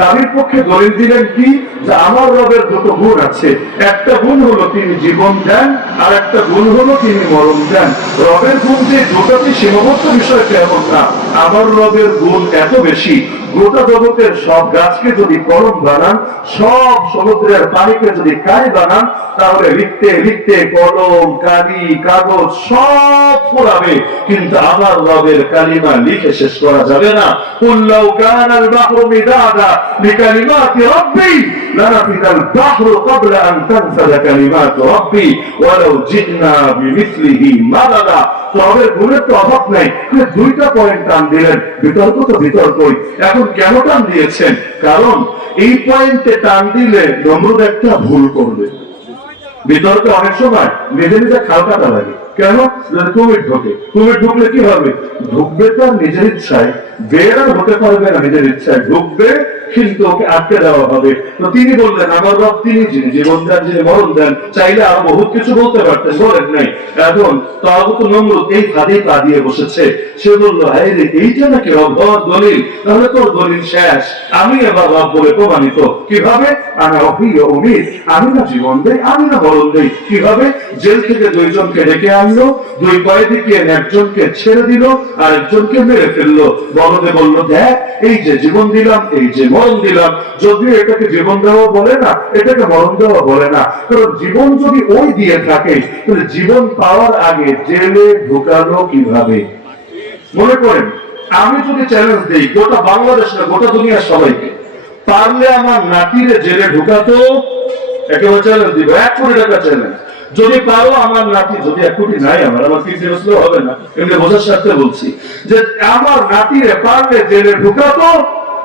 দাবির পক্ষে দলিল দিলেন কি, যে আমার রবের দুটো গুণ আছে, একটা গুণ হলো তিনি জীবন দেন, আর একটা গুণ হলো তিনি মরণ দেন। রবের গুণ যে দুটোতে সীমাবদ্ধ বিষয় তেমন না, আমার রবের গুণ এত বেশি, গোটা জগতের সব গাছকে যদি কলম বানান, সব সমুদ্রের পানিকে যদি কালি বানান, তাহলে লিখতে লিখতে কলম, কালি, কাগজ সব পোড়াবে, কিন্তু আমার রবের কালিমা লিখে শেষ করা যাবে না। কুল্লাউ কানাল বাহরু মিদাদা লিকালিমাতি রাব্বি লানাফিদাল বাহরু ক্বাবলা আন তানফাদা কালিমাতু রাব্বি ওয়ালাউ জিনা বিমিসলিহি মাদাদা। রবের গুণের তো অভাব নাই, দুইটা পয়েন্ট টান দিলেন। বিতর্ক তো বিতর্কই। এখন কেন টান দিয়েছেন? কারণ এই পয়েন্টে টান দিলে নমরুদ একটা ভুল করবে। বিতর্কে অনেক সময় নিজে নিজে খাল কাটা লাগে। কেন? কুমির ঢোকে, কুমির ঢুকলে কি হবে? ঢুকবে তার নিজের ইচ্ছায়, বের আর হতে পারবে না নিজের ইচ্ছায়, ঢুকবে কিন্তু ওকে আটকে দেওয়া হবে। তো তিনি বললেন আমার রব তিনি যিনি জীবন দেন, যিনি মরণ দেন। চাইলে আরো বহুত কিছু বলতে পারতেন, বলেন নাই। এখন তাগুত নমরুদ এই ফাঁদে পা দিয়ে বসেছে। সে বললো, হায় রে, এইটা নাকি রব হওয়ার দলিল? তাহলে তোর দলিল শেষ, আমি এবার রব বলে প্রমাণিত। কিভাবে? আমি অমিত, আমি না জীবন দেই, আমি না মরণ দেই। কিভাবে? জেল থেকে দুইজনকে ডেকে আনলো, দুই কয়েদি দিয়ে একজনকে ছেড়ে দিল, আর একজনকে মেরে ফেললো। বলদে বললো, দেখ এই যে জীবন দিলাম, এই যে মরণ দিলাম। যদিও এটাকে জীবন দেওয়া বলে না, এটাকে মরণ দেওয়া বলে না। কারণ জীবন যদি ওই দিয়ে থাকে, তাহলে জীবন পাওয়ার আগে জেলে ঢুকানো কিভাবে? মনে করেন আমি যদি চ্যালেঞ্জ দিই গোটা বাংলাদেশ না গোটা দুনিয়ার সবাইকে, পারলে আমার নাতিরে জেলে ঢুকাতো, একেবারে চ্যালেঞ্জ দিব, 1 কোটি টাকা চ্যালেঞ্জ। যদি পারো আমার নাতি, যদি 1 কোটি নাই আমার কিছু বসলেও হবে না, এমনি বোঝার সাথে বলছি, যে আমার নাতিরে পারলে জেলে ঢুকাতো,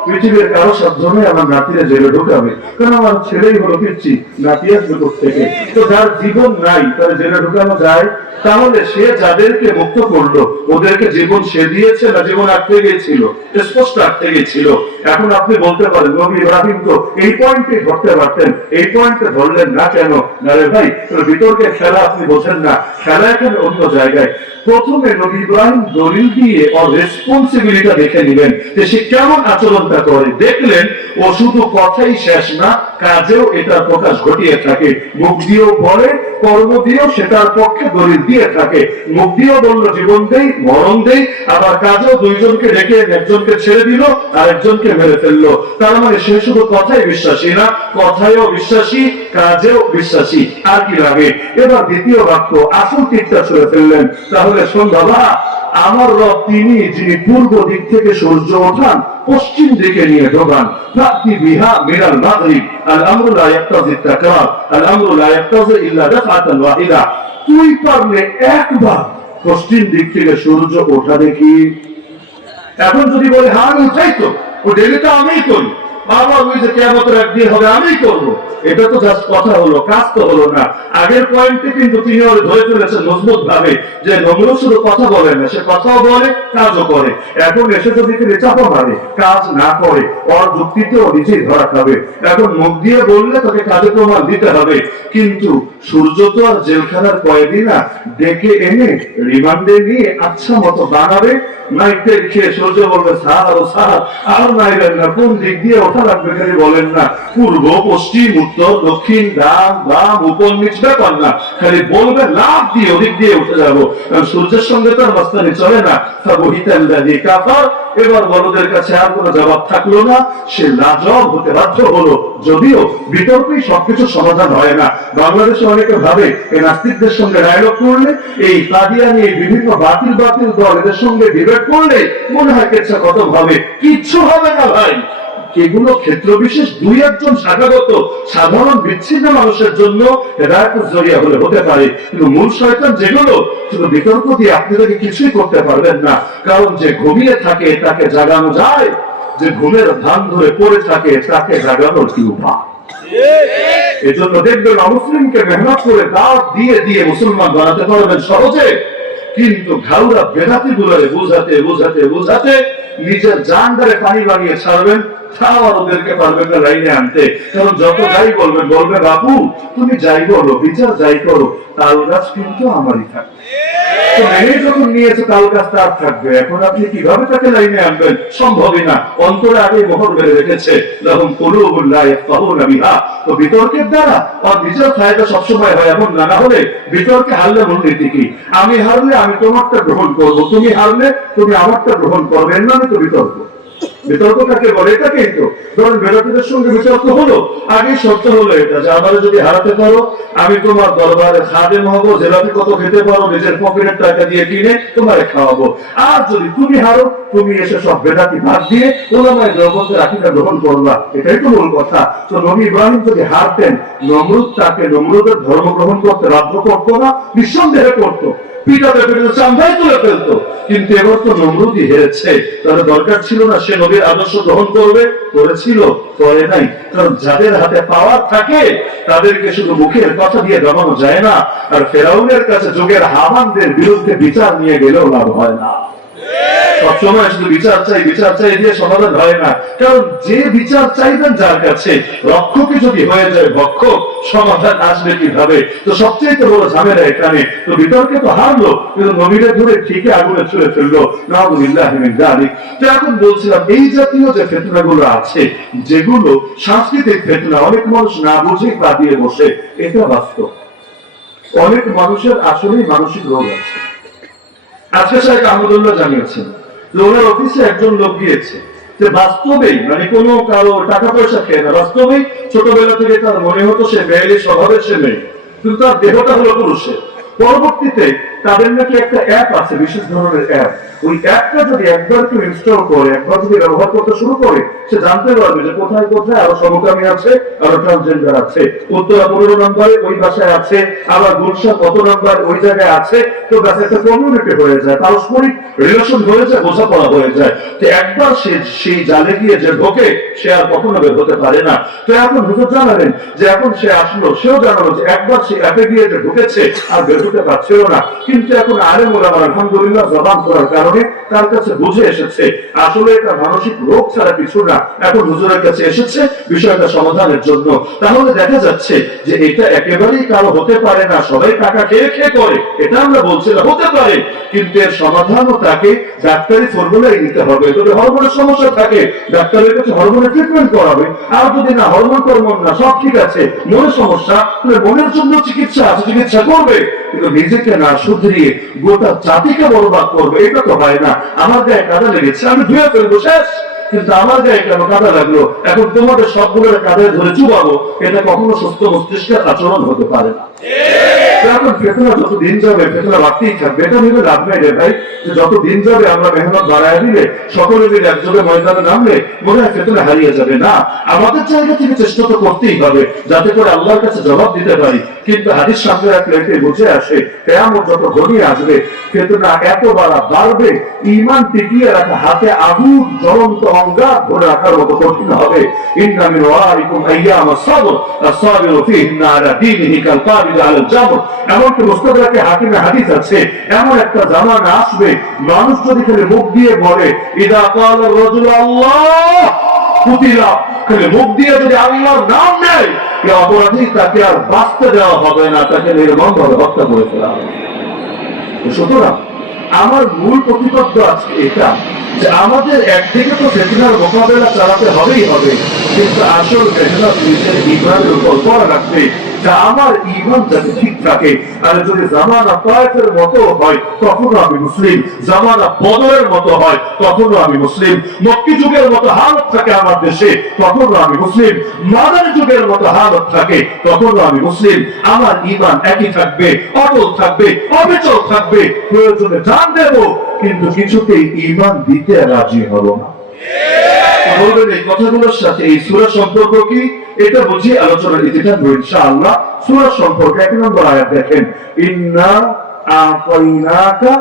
পৃথিবীর কারো সাধ্য নেই আমার নাতিরে জেলে ঢুকাবে। কারণ আমার ছেলেই হলো পিচ্ছি, নাতি আসবে থেকে। তো যার জীবন নাই তার জেলে ঢুকানো যায়? তাহলে সে যাদেরকে মুক্ত করলো ওদেরকে জীবন সে দিয়েছে না জীবন আটকে গিয়েছিল? স্পষ্ট আটকে গিয়েছিল। এখন আপনি বলতে পারেন নবী ইব্রাহিম তো এই পয়েন্টে ধরতে পারতেন, এই পয়েন্টে ধরলেন না কেন? না রে ভাই, বিতর্কের খেলা আপনি বোঝেন না, খেলা এখানে অন্য জায়গায়। প্রথমে নবী ইব্রাহিম দলিল দিয়ে ওর রেসপন্সিবিলিটি দেখে নিলেন যে সে কেমন আচরণটা করে। দেখলেন ও শুধু কথাই শেষ না, কাজেও এটার প্রকাশ ঘটিয়ে থাকে। মুখ দিয়েও বলে, কর্ম দিয়েও সেটার পক্ষে দলিল দিয়ে থাকে। মুখ দিয়েও বললো জীবন দেই, মরণ দেই, আবার কাজেও দুইজনকে ডেকে একজনকে ছেড়ে দিল আর একজনকে মেরে ফেললো। তার মানে সে শুধু কথাই বিশ্বাসী না, কথায়ও বিশ্বাসী, কাজেও বিশ্বাসী। আর কি লাগে? এবার দ্বিতীয় বাক্য আসল টিকটা ছুড়ে ফেললেন। তাহলে শোন বাবা, আমার রব তিনি যিনি পূর্ব দিক থেকে সূর্য ওঠান পশ্চিম দিকে নিয়ে ঢোকান। ফাতি বিহা মিনাল মাগরিব আল আমরু লা ইয়াক্তাজি তাকরার আল আমরু লা ইয়াক্তাজি ইল্লা দাফআতান ওয়াহিদা। তুই পারলে একবার পশ্চিম দিক থেকে সূর্য ওঠা দেখি। এখন যদি বলে হ্যাঁ আমি উঠাই তো, ও ডেলিটা আমিই করি, বারবার ওই যে কিয়ামতের একদিন হবে আমিই করবো, এটা তো জাস্ট কথা হলো, কাজ তো হলো না। আগের পয়েন্টে কিন্তু তিনি ওর ধরে ফেলেছেন মজবুত ভাবে যে নমরুদ শুধু কথা বলে না, সে কথাও বলে কাজও করে। এখন এসে যদি চাপা মারে, কাজ না করে, ওর যুক্তিতেও নিজেই ধরা খাবে। এখন মুখ দিয়ে বললে তাকে কাজে প্রমাণ দিতে হবে। কিন্তু সূর্য তো আর জেলখানার কয়েদি না, ডেকে এনে রিমান্ডে নিয়ে আচ্ছা মতো বানাবে, নাইতে খেয়ে সূর্য বলবে স্যার ও স্যার আর নাইবেন না, কোন দিক দিয়ে ওঠা লাগবে খালি বলেন না, পূর্ব পশ্চিম উত্তর দক্ষিণ ডান বাম উপর নিচ ব্যাপার না, খালি বলবে লাভ দিয়ে ওদিক দিয়ে উঠে যাবো। সূর্যের সঙ্গে তো আর মাস্তানি চলে না। কাফার। এবার বড়দের কাছে আর কোনো জবাব থাকলো না, সে লাজবাব হতে বাধ্য হলো। যদিও বিতর্কই সবকিছু সমাধান হয় না। বাংলাদেশে অনেকে ভাবে এই নাস্তিকদের সঙ্গে ডায়লগ করলে, এই কাদিয়ানি বিভিন্ন বাতিল বাতিল দল এদের সঙ্গে ডিবেট করলে মনে হয় কেচ্ছা কত ভাবে, কিচ্ছু হবে না ভাই। এগুলো ক্ষেত্র বিশেষ, দুই একজন শাখাগত সাধারণ বিচ্ছিন্ন মানুষের জন্য হেদায়েতের জরিয়া হলে হতে পারে, কিন্তু মূল শয়তান যেগুলো শুধু বিতর্ক দিয়ে আপনি তাকে কিছুই করতে পারবেন না। কারণ যে ঘুমিয়ে থাকে তাকে জাগানো যায়, যে ঘুমের ধান ধরে পড়ে থাকে তাকে জাগানোর কি উপায়? এজন্য দেখবেন অমুসলিমকে মেহনত করে দাওয়াত দিয়ে দিয়ে মুসলমান বানাতে পারবেন সহজে, কিন্তু ঘাউরা বেদাতি গুলোরে বুঝাতে বুঝাতে বুঝাতে নিজের জান ধরে পানি বানিয়ে ছাড়বেন, তাও ওদেরকে পারবেন না লাইনে আনতে। কারণ যত যাই বলবেন, বলবে বাবু তুমি যাই বলো, বিচার যাই করো, তাল গাছ কিন্তু আমারই থাকবে। তো মেনে যখন নিয়েছে তাল গাছ তার থাকবে, এখন আপনি কিভাবে তাকে লাইনে আনবেন? সম্ভবই না। অন্তরে আগে মোহর মেরে রেখেছে, লাহুম কুলুবুন লা ইয়াফকাহুনা বিহা। তো বিতর্কের দ্বারা আর নিজের ফায়দা সবসময় হয় এমন না। হলে বিতর্কে হারলে মূলনীতি কি? আমি হারলে আমি তোমারটা গ্রহণ করব, তুমি হারলে তুমি আমারটা গ্রহণ করবে, এর নামে তো বিতর্ক। বিতর্ক কাকে বলে? এটাকেই তো। ধরুন বেদাতীদের সঙ্গে বিতর্ক হলো, আগে শর্ত হলো এটা যে আমার যদি হারাতে পারো আমি তোমার দরবারে খাদেম হবো, জেলাতে কত খেতে পারো নিজের পকেটের টাকা দিয়ে কিনে তোমারে খাওয়াবো। আর যদি তুমি হারো তুমি এসে সব বেদাতি বাদ দিয়ে ওলামায়ে দেওবন্দের আকীদা গ্রহণ করলা। এটাই তো মূল কথা। তো নবী ইব্রাহিম যদি হারতেন, নমরুদ তাকে নমরুদের ধর্ম গ্রহণ করতে বাধ্য করতো না? নিঃসন্দেহে করতো, পিটাতে পিটাতে চামড়াই তুলে ফেলতো। কিন্তু এবার তো নমরুদই হেরেছে, তার দরকার ছিল না সে নবীর আদর্শ গ্রহণ করবে? করেছিল? করে নাই। কারণ যাদের হাতে পাওয়ার থাকে তাদেরকে শুধু মুখের কথা দিয়ে দমানো যায় না। আর ফেরাউনের কাছে যুগের হামানদের বিরুদ্ধে বিচার নিয়ে গেলেও লাভ হয় না। সবসময় শুধু বিচার চাই দিয়ে সমাধান হয় না। কারণ যে বিচার চাইবেন যার কাছে, রক্ষকে যদি হয়ে যায় ভক্ষক, সমাধান আসবে কিভাবে? তো সবচেয়ে বড় ঝামেলা এখানে। তো বিতর্কে তো হারলো, কিন্তু নবীরা ধরে ঠিকই আগুনে ছুঁড়ে ফেললো। নাউযুবিল্লাহি মিন যালিক। তো এখন বলছিলাম এই জাতীয় যে ফিতনাগুলো আছে, যেগুলো সাংস্কৃতিক ফিতনা, অনেক মানুষ না বুঝেই পা দিয়ে বসে, এটা বাস্তব। অনেক মানুষের আসলেই মানসিক রোগ আছে। আজকে শাহেখ আহমদুল্লাহ জানিয়েছেন যে ওনার অফিসে একজন লোক গিয়েছে, যে বাস্তবেই মানে কোনো কারো টাকা পয়সা খেয়ে না, বাস্তবেই ছোটবেলা থেকে তার মনে হতো সে মেয়েলি স্বভাবের, সে মেয়ে, কিন্তু তার দেহটা হলো পুরুষের। পরবর্তীতে তাদের নাকি একটা অ্যাপ আছে, বিশেষ ধরনের অ্যাপ। ওই অ্যাপটা যদি একবার কেউ ইনস্টল করে, একবার যদি ব্যবহার করতে শুরু করে, সে জানতে পারবে যে কোথায় কোথায় আরো সমকামী আছে, আরো ট্রান্সজেন্ডার আছে। উত্তরা 15 নম্বরে ওই বাসায় আছে, আবার গুলশা কত নম্বর ওই জায়গায় আছে। তো ব্যাস একটা কমিউনিটি হয়ে যায়, পারস্পরিক রিলেশন হয়ে যায়, বোঝাপড়া হয়ে যায়। তো একবার সে সেই জালে গিয়ে যে ঢোকে, সে আর কখনো বের হতে পারে না। তো এখন হুজুর জানালেন যে এখন সে আসলো, সেও জানালো যে একবার সে অ্যাপে গিয়ে যে ঢুকেছে আর বের হতে পারছিল না। কিন্তু এখন আলেম ওলামা আলহামদুলিল্লাহ জবান করার কারণে তার কাছে বুঝে এসেছে আসলে এটা মানসিক রোগ ছাড়া কিছু না। এখন হুজুরের কাছে এসেছে বিষয়টা সমাধানের জন্য। তাহলে দেখা যাচ্ছে যে এটা একেবারেই কারো হতে পারে না, সবাই টাকা খেয়ে খেয়ে করে, এটা আমরা বলছি না, হতে পারে। কিন্তু এর সমাধানও তাকে ডাক্তারি ফর্মুলাই নিতে হবে। যদি হরমোনের সমস্যা থাকে ডাক্তারের কাছে হরমোনের ট্রিটমেন্ট করাবে। আর যদি না হরমোন টরমোন না, সব ঠিক আছে, মনের সমস্যা, তাহলে মনের জন্য চিকিৎসা আছে, চিকিৎসা করবে। কিন্তু নিজেকে না শুধরিয়ে গোটা জাতিকে বরবাদ করবে, এটা তো হয় না। আমার গায়ে কাদা লেগেছে, আমি ধুয়ে ফেলবো, শেষ। কিন্তু আমার গায়ে কেন কাদা লাগলো, এখন তোমাদের সবগুলোর কাঁধে ধরে চুবাবো, এটা কখনো সুস্থ মস্তিষ্কের আচরণ হতে পারে না। এখন ফেতনা যত দিন যাবে ফেতনা বাড়তেই থাকবে। এটা ভেবে লাভ নাই রে ভাই, যে যত দিন যাবে আমরা মেহনত বাড়ায় দিলে, সকলে মিলে একযোগে ময়দানে নামলে মনে হয় ফেতনা হারিয়ে যাবে। না, আমাদের জায়গা থেকে চেষ্টা তো করতেই হবে যাতে করে আল্লাহর কাছে জবাব দিতে পারি। কিন্তু হাদিস সামনে রাখলে এতে বুঝে আসে কিয়ামত যত ঘনিয়ে আসবে ফেতনা এত বাড়বে, ঈমান টিকিয়ে রাখা হাতে আগুন জ্বলন্ত অঙ্গার ধরে রাখার মতো কঠিন হবে। ইন্না মিন ওয়ারিকুম আইয়ামাস সাবর আস-সাবিরু ফীহিন্না আলা দীনিহি কাল কাবিদ আলাল জামর। এমনকি মুস্তাদরাকে হাকিমে হাদিস আছে, এমন একটা জামানা আসবে মানুষ যদি খালি মুখ দিয়ে বলে ইদা ক্বালা রাজুল আল্লাহ কুতিলা, খালি মুখ দিয়ে যদি আল্লাহর নাম নেয়, এই অপরাধী তাকে আর বাঁচতে দেওয়া হবে না, তাকে নির্মমভাবে হত্যা করে ফেলা হবে। সুতরাং আমার মূল প্রতিপাদ্য আজকে এটা যে আমাদের একদিকে তো ফিতনার মোকাবেলা চালাতে হবেই হবে, কিন্তু আসল মেহনত নিজের ঈমানের উপর করা লাগবে, যা আমার ঈমান যাতে ঠিক থাকে। আর যদি জামানা তায়েফের মতো হয় তখনও আমি মুসলিম, জামানা বদরের মতো হয় তখনও আমি মুসলিম, মক্কি যুগের মতো হালত থাকে আমার দেশে তখনও আমি মুসলিম, মাদানী যুগের মতো হালত থাকে তখনও আমি মুসলিম। আমার ঈমান একই থাকবে, অটল থাকবে, অবিচল থাকবে। প্রয়োজনে জান দেব, কিন্তু কিছুতেই ঈমান দিতে রাজি হব না। বলবেন এই কথাগুলোর সাথে এই সূরা সম্পর্ক কি, এটা বুঝিয়ে আলোচনার ইতি টানবো ইনশাআল্লাহ। সূরা সম্পর্কে 1 নম্বর আয়াত দেখেন, ইন্না আতাইনাকা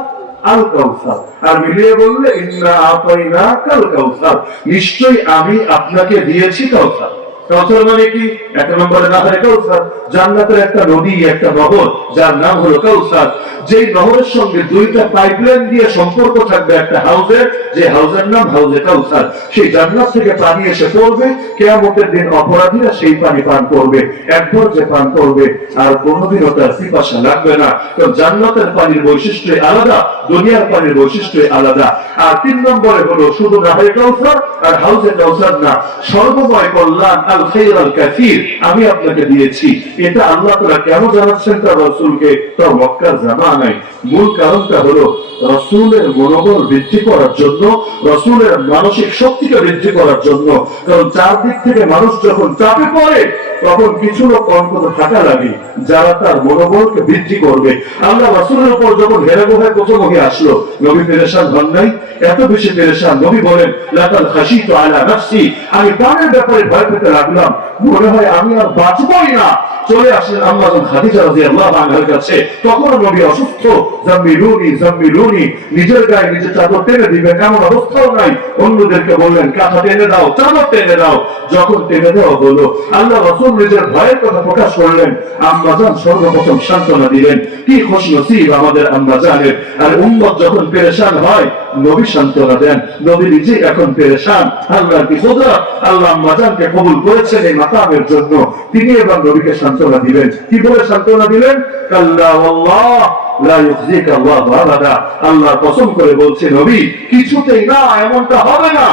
আল কাউসার। আর মিলিয়ে বললে ইন্না আতাইনাকা আল কাউসার, নিশ্চয়ই আমি আপনাকে দিয়েছি কাউসার। কাউসার মানে কি? এক নম্বরে নাহরে কাউসার, জান্নাতের একটা নদী, একটা নহর, যার নাম হলো কাউসার। যেই নহরের সঙ্গে দুইটা পাইপলাইন দিয়ে সম্পর্ক থাকবে একটা হাউজের, যে হাউজের নাম হাউজে কাউসার। সেই জান্নাত থেকে পানি এসে পড়বে, কিয়ামতের দিন অপরাধীরা সেই পানি পান করবে, একবার যে পান করবে আর কোনোদিনও তার পিপাসা লাগবে না। কারণ জান্নাতের পানির বৈশিষ্ট্য আলাদা, দুনিয়ার পানির বৈশিষ্ট্য আলাদা। আর 3 নম্বরে হলো শুধু নাহরে কাউসার আর হাউজে কাউসার না, সর্বময় কল্যাণ আল খাইর আল কাসীর আমি আপনাকে দিয়েছি। এটা আল্লাহ তাআলা কেন জানাচ্ছেন তার রাসূলকে? তাও মক্কার জামানায়। মূল কারণটা হলো রাসূলের মনোবল বৃদ্ধি করার জন্য, রাসূলের মানসিক শক্তিকে বৃদ্ধি করার জন্য। কারণ চারদিক থেকে মানুষ যখন চাপে পড়ে তখন কিছু লোক অন্তত থাকা লাগে যারা তার মনোবলকে বৃদ্ধি করবে। আল্লাহ রাসূলের উপর যখন হেরে গোহায় মুখোমুখি আসলো, নবী পেরেশান হন নাই? এত বেশি পেরেশান, নবী বলেন লাকাল খাশিতু আলা নাফসি, আমি প্রাণের ব্যাপারে ভয় পেতে লাগলাম, মনে হয় আমি আর বাঁচবই না। চলে আসলেন আম্মা খাদিজা রাদিয়াল্লাহু আনহার কাছে, তখন নবী অসুস্থ। জাম্মিলুনি জাম্মিলুনি, নিজের গায়ে নিজে চাদর টেনে দিবেন এমন অবস্থাও নাই। অন্যদেরকে বললেন কাঁথা টেনে দাও, চাদর টেনে দাও। যখন টেনে দেওয়া হলো, আল্লাহ রাসূল নিজের ভয়ের কথা প্রকাশ করলেন। আম্মা জান সর্বপ্রথম সান্ত্বনা দিলেন। কি খুশনসিব আমাদের আম্মা জানের। আর উম্মত যখন পেরেশান হয়, নবী সান্ত্বনা দেন। নবী নিজে এখন পেরেশান, আল্লাহর কি কুদরত, আল্লাহ আম্মা জানকে কবুল করেছেন এই মাকামের জন্য। তিনি এবার নবীকে সান্ত্বনা দিলেন। কি বলে সান্ত্বনা দিলেন? কাল্লা ওয়াল্লাহ লা ইউখজিকা আল্লাহু আবাদা, আল্লাহ কসম করে বলছে নবী, কিছুতেই না, এমনটা হবে না।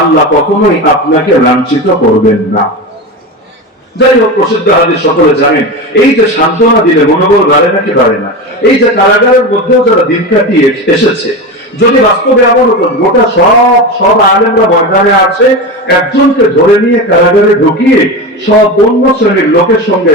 আল্লাহ কখনোই আপনাকে লাঞ্ছিত করবেন না। যাই হোক, প্রসিদ্ধ হাদিস সকলে জানেন। এই যে সান্ত্বনা দিলে মনোবল বাড়ে নাকি বাড়ে না? এই যে কারাগারের মধ্যেও যারা দিন কাটিয়ে এসেছে, যদি বাস্তবে এমন হতো গোটা সব আলেমরা ময়দানে আছে, একজনকে ধরে নিয়ে কারাগারে ঢুকিয়ে সব অন্য শ্রেণীর লোকের সঙ্গে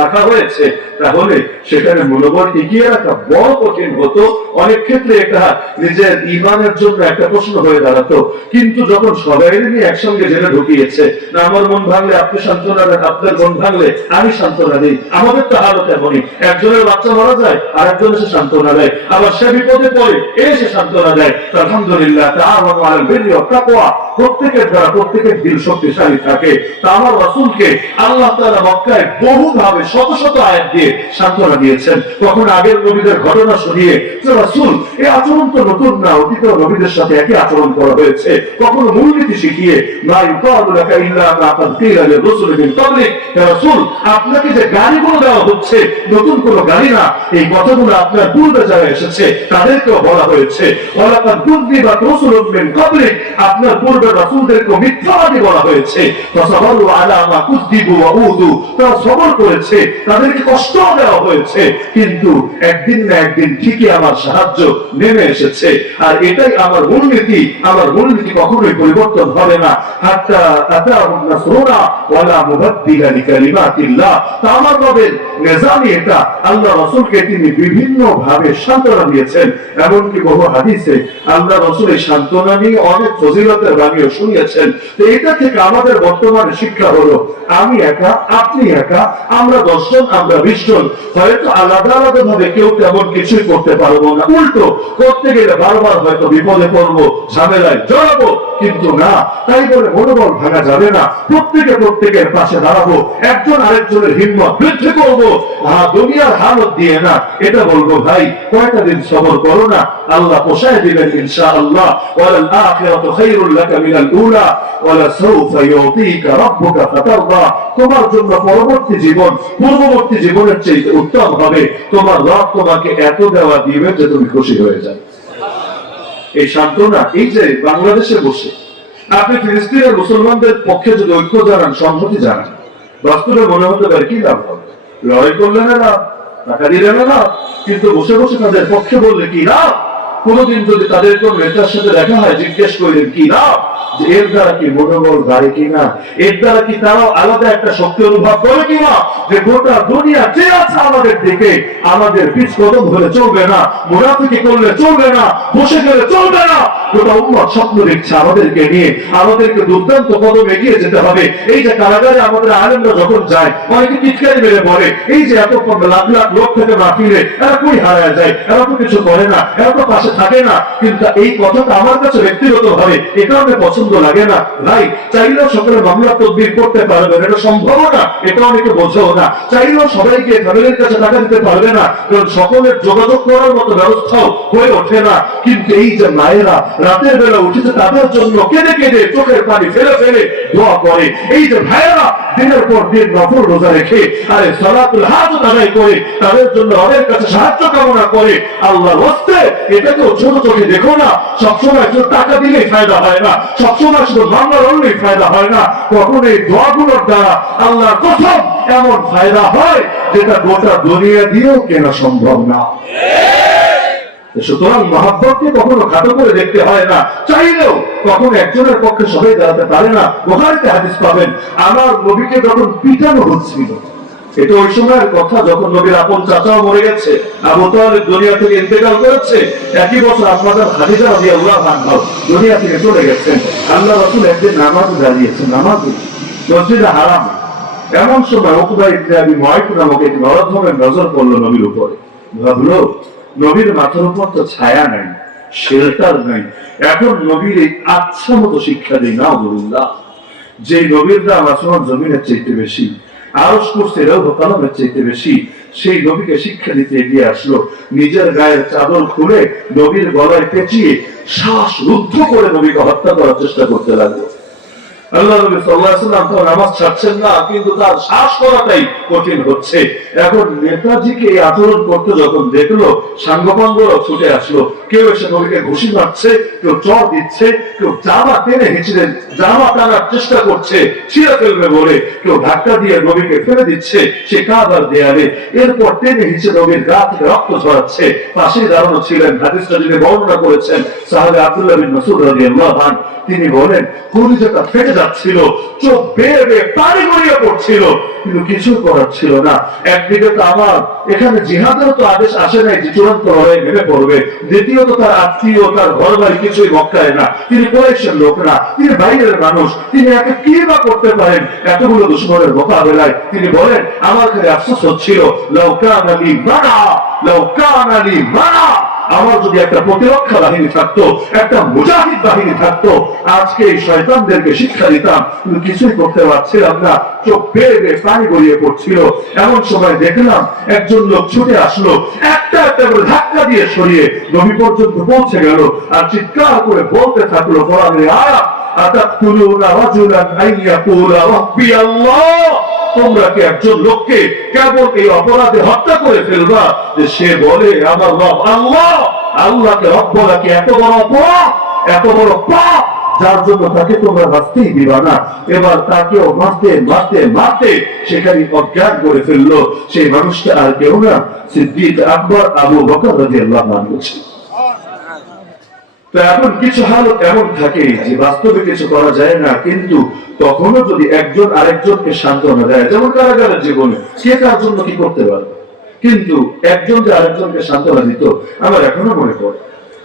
রাখা হয়েছে, তাহলে সেখানে মনোবল টিকিয়ে রাখা বড় কঠিন হতো। অনেক ক্ষেত্রে এটা নিজের ঈমানের জন্য একটা প্রশ্ন হয়ে দাঁড়াতো। কিন্তু যখন সবাই নিয়ে একসঙ্গে জেলে ঢুকিয়েছে, না আমার মন ভাঙলে আপনি সান্ত্বনা দেন, আপনার মন ভাঙলে আমি সান্ত্বনা দিই, আমাদের তো হালত এমনই। একজনের বাচ্চা মারা যায় আর একজন এসে সান্ত্বনা দেয়, আবার সে বিপদে পড়ে এসে সান্ত্বনা দেয়। আলহামদুলিল্লাহ, তাআওয়ানু আলাল বিররি ওয়াত তাকওয়া, প্রত্যেকের দ্বারা প্রত্যেকের দিল শক্তিশালী থাকে। তা আমার রাসূলকে আল্লাহ তাআলা মক্কায় বহুভাবে শত শত আয়াত দিয়ে সান্ত্বনা দিয়েছেন। তখন আগের নবীদের ঘটনা শুনিয়ে, রাসূল এই আচরণ তো নতুন না, অতীত নবীদের সাথে একই আচরণ করা হয়েছে। কখনো মূলনীতি শিখিয়ে, মা ইউকালু লাকা ইল্লা মা কাদ কিলা লিররুসুল মিন ক্বাবলিক, ইয়া রাসূল আপনাকে যে গালিগুলো দেওয়া হচ্ছে নতুন কোনো গালি না, এই কথাগুলো আপনার পূর্বে যারা এসেছে তাদেরকেও বলা হয়েছে। ওয়ালাকাদ কুযযিবাত রুসুলুম মিন ক্বাবলিক, আপনার পূর্বের রাসূলদেরকে মিথ্যাবাদী বলা হয়েছে। ফাসাবারু আলা মা কুযযিবু ওয়া উযু, তারা সবর করেছে, তাদেরকে কষ্ট দেওয়া হয়েছে, কিন্তু একদিন না একদিন ঠিকই আমার সাহায্য নেমে এসেছে। আর এটাই আমার মূলনীতি, আমার মূলনীতি কখনোই পরিবর্তন হবে না। হাত্তা আতাহুম নাসরুনা ওয়ালা মুবাদদিলা লিকালিমাতিল্লাহ, তা আমার রবের নিজামই এটা। আল্লাহ রাসূলকে তিনি বিভিন্ন ভাবে সান্ত্বনা দিয়েছেন। এমনকি বহু হাদিসে আল্লাহ রাসূল এই সান্ত্বনা নিয়ে অনেক ফজিলতের বাণীও শুনিয়েছেন। তো এটা থেকে আমাদের বর্তমানে শিক্ষা হলো, আমি একা, আপনি একা, আমরা 10 জন, আমরা 20 জন, হয়তো আলাদা আলাদা ভাবে কেউ তেমন কিছুই করতে পারবো না। উল্টো করতে গেলে বারবার হয়তো বিপদে পড়বো, ঝামেলায় জড়াবো, কিন্তু না, তাই বলে মনোবল ভাঙা যাবে না। প্রত্যেকের পাশে দাঁড়াবো, একজন আরেকজনের হিম্মত বৃদ্ধি করবো। দুনিয়ার হালত দিয়ে না, এটা বলবো ভাই কয়টা দিন সবর করো না, আল্লাহ পোষায় দিবেন ইনশাআল্লাহ। ওয়ালাল আখিরাতু খায়রুল লাকা মিনাল উলা ওয়ালা সাউফা ইউতিকা রাব্বুকা ফাতারদা, তোমার জন্য পরবর্তী জীবন পূর্ববর্তী জীবনের চেয়ে উত্তম হবে। তোমার রব তোমাকে এত দেওয়া দিবে যে তুমি খুশি হয়ে যাবে। এই সান্ত্বনা, এই যে বাংলাদেশে বসে আপনি ফিলিস্তিনের মুসলমানদের পক্ষে যদি ঐক্য জানান, সংহতি জানান, বাস্তবে মনে হতে পারে কি লাভ হবে? লড়াই করলে না লাভ, টাকা দিলে না লাভ, কিন্তু বসে বসে তাদের পক্ষে বললে কি লাভ? কোনদিন যদি তাদের কোন নেতার সাথে দেখা হয়, জিজ্ঞেস করলেন কি লাভ, যে এর দ্বারা কি মনোবল বাড়ে কিনা, এর দ্বারা কি তারাও আলাদা একটা শক্তি অনুভব করে কিনা, যে গোটা দুনিয়া যে আছে আমাদের দিকে, আমাদের পিছ কদম ধরে চলবে না, মুনাফিকি করলে চলবে না, বসে গেলে চলবে না। গোটা উম্মত স্বপ্ন দেখছে আমাদেরকে নিয়ে, আমাদেরকে দুর্দান্ত কদম এগিয়ে যেতে হবে। এই যে কারাগারে আমাদের আলেমরা যখন যায়, অনেকে টিটকারি মেরে বলে, এই যে এত লাখ লাখ লোক থেকে না ফিরে এরা কই হারায় যায়, এরা তো কিছু করে না, এরা তো পাশে থাকে না। কিন্তু এই কথাটা আমার কাছে ব্যক্তিগত ভাবে এ কারণে পছন্দ পছন্দ লাগে না ভাই, চাইলেও সকলে মামলা তদবির করতে পারবেন, এটা সম্ভব না, এটা অনেকে বোঝেও না। চাইলেও সবাইকে ফ্যামিলির কাছে টাকা দিতে পারবে না, কারণ সকলের যোগাযোগ করার মতো ব্যবস্থাও হয়ে ওঠে না। কিন্তু এই যে মায়েরা রাতের বেলা উঠেছে, তাদের জন্য কেঁদে কেঁদে চোখের পানি ফেলে ফেলে দোয়া করে। এই যে ভাইয়েরা দিনের পর দিন নফল রোজা রেখে আরে সালাতুল হাজাত আদায় করে তাদের জন্য রবের কাছে সাহায্য কামনা করে, আল্লাহর ওয়াস্তে এটাকেও ছোট চোখে দেখো না। সবসময় শুধু টাকা দিলেই ফায়দা হয় না, সবসময় শুধু মামলা লড়লেই ফায়দা হয় না। কখন এই দোয়াগুলোর দ্বারা আল্লাহর কসম এমন ফায়দা হয় যেটা গোটা দুনিয়া দিয়েও কেনা সম্ভব না। সুতরাং মহাব্বতকে কখনো খাটো করে দেখতে হয় না। চাইলেও কখনো একজনের পক্ষে সবাই দাঁড়াতে পারে না। বুখারীতে হাদিস পাবেন, আমার নবীকে যখন পিটানো হচ্ছিল, এটা ওই সময়ের কথা যখন নবীর আপন চাচাও মরে গেছে, আবু তালেব দুনিয়া থেকে ইন্তেকাল করেছে, একই বছর আপনাদের খাদিজা রাদিয়াল্লাহু আনহা দুনিয়া থেকে চলে গেছেন। আল্লাহ রাসূল একদিন নামাজে দাঁড়িয়েছেন, নামাজে মসজিদে হারাম। এমন সময় উকবা ইবনে আবি মুআইত নামক এক নরধমের নজর পড়লো নবীর উপরে। ভাবলো নবীর মাথার উপর তো ছায়া নাই, শেল্টার নাই, এখন নবীর এই আচ্ছা মতো শিক্ষা দেয় না আল্লাহ, যে নবীর দাম আসমান জমিনের চাইতে বেশি, আরশ কুরসি লৌহ কলমের চাইতে বেশি, সেই নবীকে শিক্ষা দিতে এগিয়ে আসলো। নিজের গায়ের চাদর খুলে নবীর গলায় পেঁচিয়ে শ্বাস রুদ্ধ করে নবীকে হত্যা করার চেষ্টা করতে লাগলো। আল্লাহ নবী সাল্লাল্লাহু আলাইহি ওয়াসাল্লাম তো নামাজ ছাড়ছেন না, কিন্তু তার শ্বাস করাটাই কঠিন হচ্ছে। এখন নেতাজিকে এই আচরণ করতে যখন দেখলো, সাঙ্গপাঙ্গরা ছুটে আসলো। কেউ এসে নবীকে ঘুষি মারছে, কেউ চড় দিচ্ছে, কেউ জামা টেনে হিঁচড়ে জামা টানার চেষ্টা করছে ছিঁড়ে ফেলবে বলে, কেউ ধাক্কা দিয়ে নবীকে ফেলে দিচ্ছে সে কাবার দেয়ালে। এরপর টেনে হিঁচড়ে নবীর গা থেকে রক্ত ঝরাচ্ছে। পাশে দাঁড়ানো ছিলেন, হাদিসটা যিনি বর্ণনা করেছেন সাহাবী আব্দুল্লাহ বিন মাসউদ রাদিয়াল্লাহু আনহু, তিনি বলেন কলিজাটা ফেটে যাচ্ছিল, চোখ বেয়ে বেয়ে পানি গড়িয়ে পড়ছিল, কিন্তু কিছু করার ছিল না। একদিকে তো আমার এখানে জিহাদের তো আদেশ আসে নাই যে চূড়ান্ত লড়াই নেমে পড়বে, দ্বিতীয়ত তার আত্মীয় তার ঘর বাড়ি কিছুই মক্কায় না, তিনি কুরাইশের লোক না, তিনি বাইরের মানুষ, তিনি একে কি বা করতে পারেন এতগুলো দুশমনের মোকাবেলায়। তিনি বলেন আমার কাছে আফসোস হচ্ছিল, লাউ কানা লি মানা, লাউ কানা লি মানা, আমার যদি একটা প্রতিরক্ষা বাহিনী থাকতো, একটা মুজাহিদ বাহিনী থাকতো, আজকে এই শয়তানদেরকে শিক্ষা দিতাম, কিন্তু কিছুই করতে পারছিলাম না, চোখ বেয়ে বেয়ে পানি গড়িয়ে পড়ছিল। এমন সময় দেখলাম একজন লোক ছুটে আসলো, একটা একটা করে ধাক্কা দিয়ে সরিয়ে নবী পর্যন্ত পৌঁছে গেল, আর চিৎকার করে বলতে থাকলো কোরআনের আয়াত, আতাকতুলুনা রাজুলান আইয়াকুলা রাব্বি আল্লাহ, তোমরা কি একজন লোককে কেবল এই অপরাধে হত্যা করে ফেলবা যে সে বলে আমার রব আল্লাহ? আল্লাহকে রব বলা কি এত বড় অপরাধ, এত বড় পাপ, যার জন্য তাকে তোমরা বাঁচতেই দিবা না? এবার তাকেও মারতে মারতে মারতে সেখানে অজ্ঞান করে ফেললো। সেই মানুষটা আর কেউ না, সিদ্দিক আকবর আবু বকর রাদিয়াল্লাহু আনহু। তো এখন কিছু হালত এমন থাকে যে বাস্তবে কিছু করা যায় না, কিন্তু তখনও যদি একজন আরেকজনকে সান্ত্বনা দেয়, যেমন কারাগারের জীবনে কে কার জন্য কি করতে পারবে, কিন্তু একজন যে আরেকজনকে সান্ত্বনা দিত, আমার এখনো মনে পড়ে।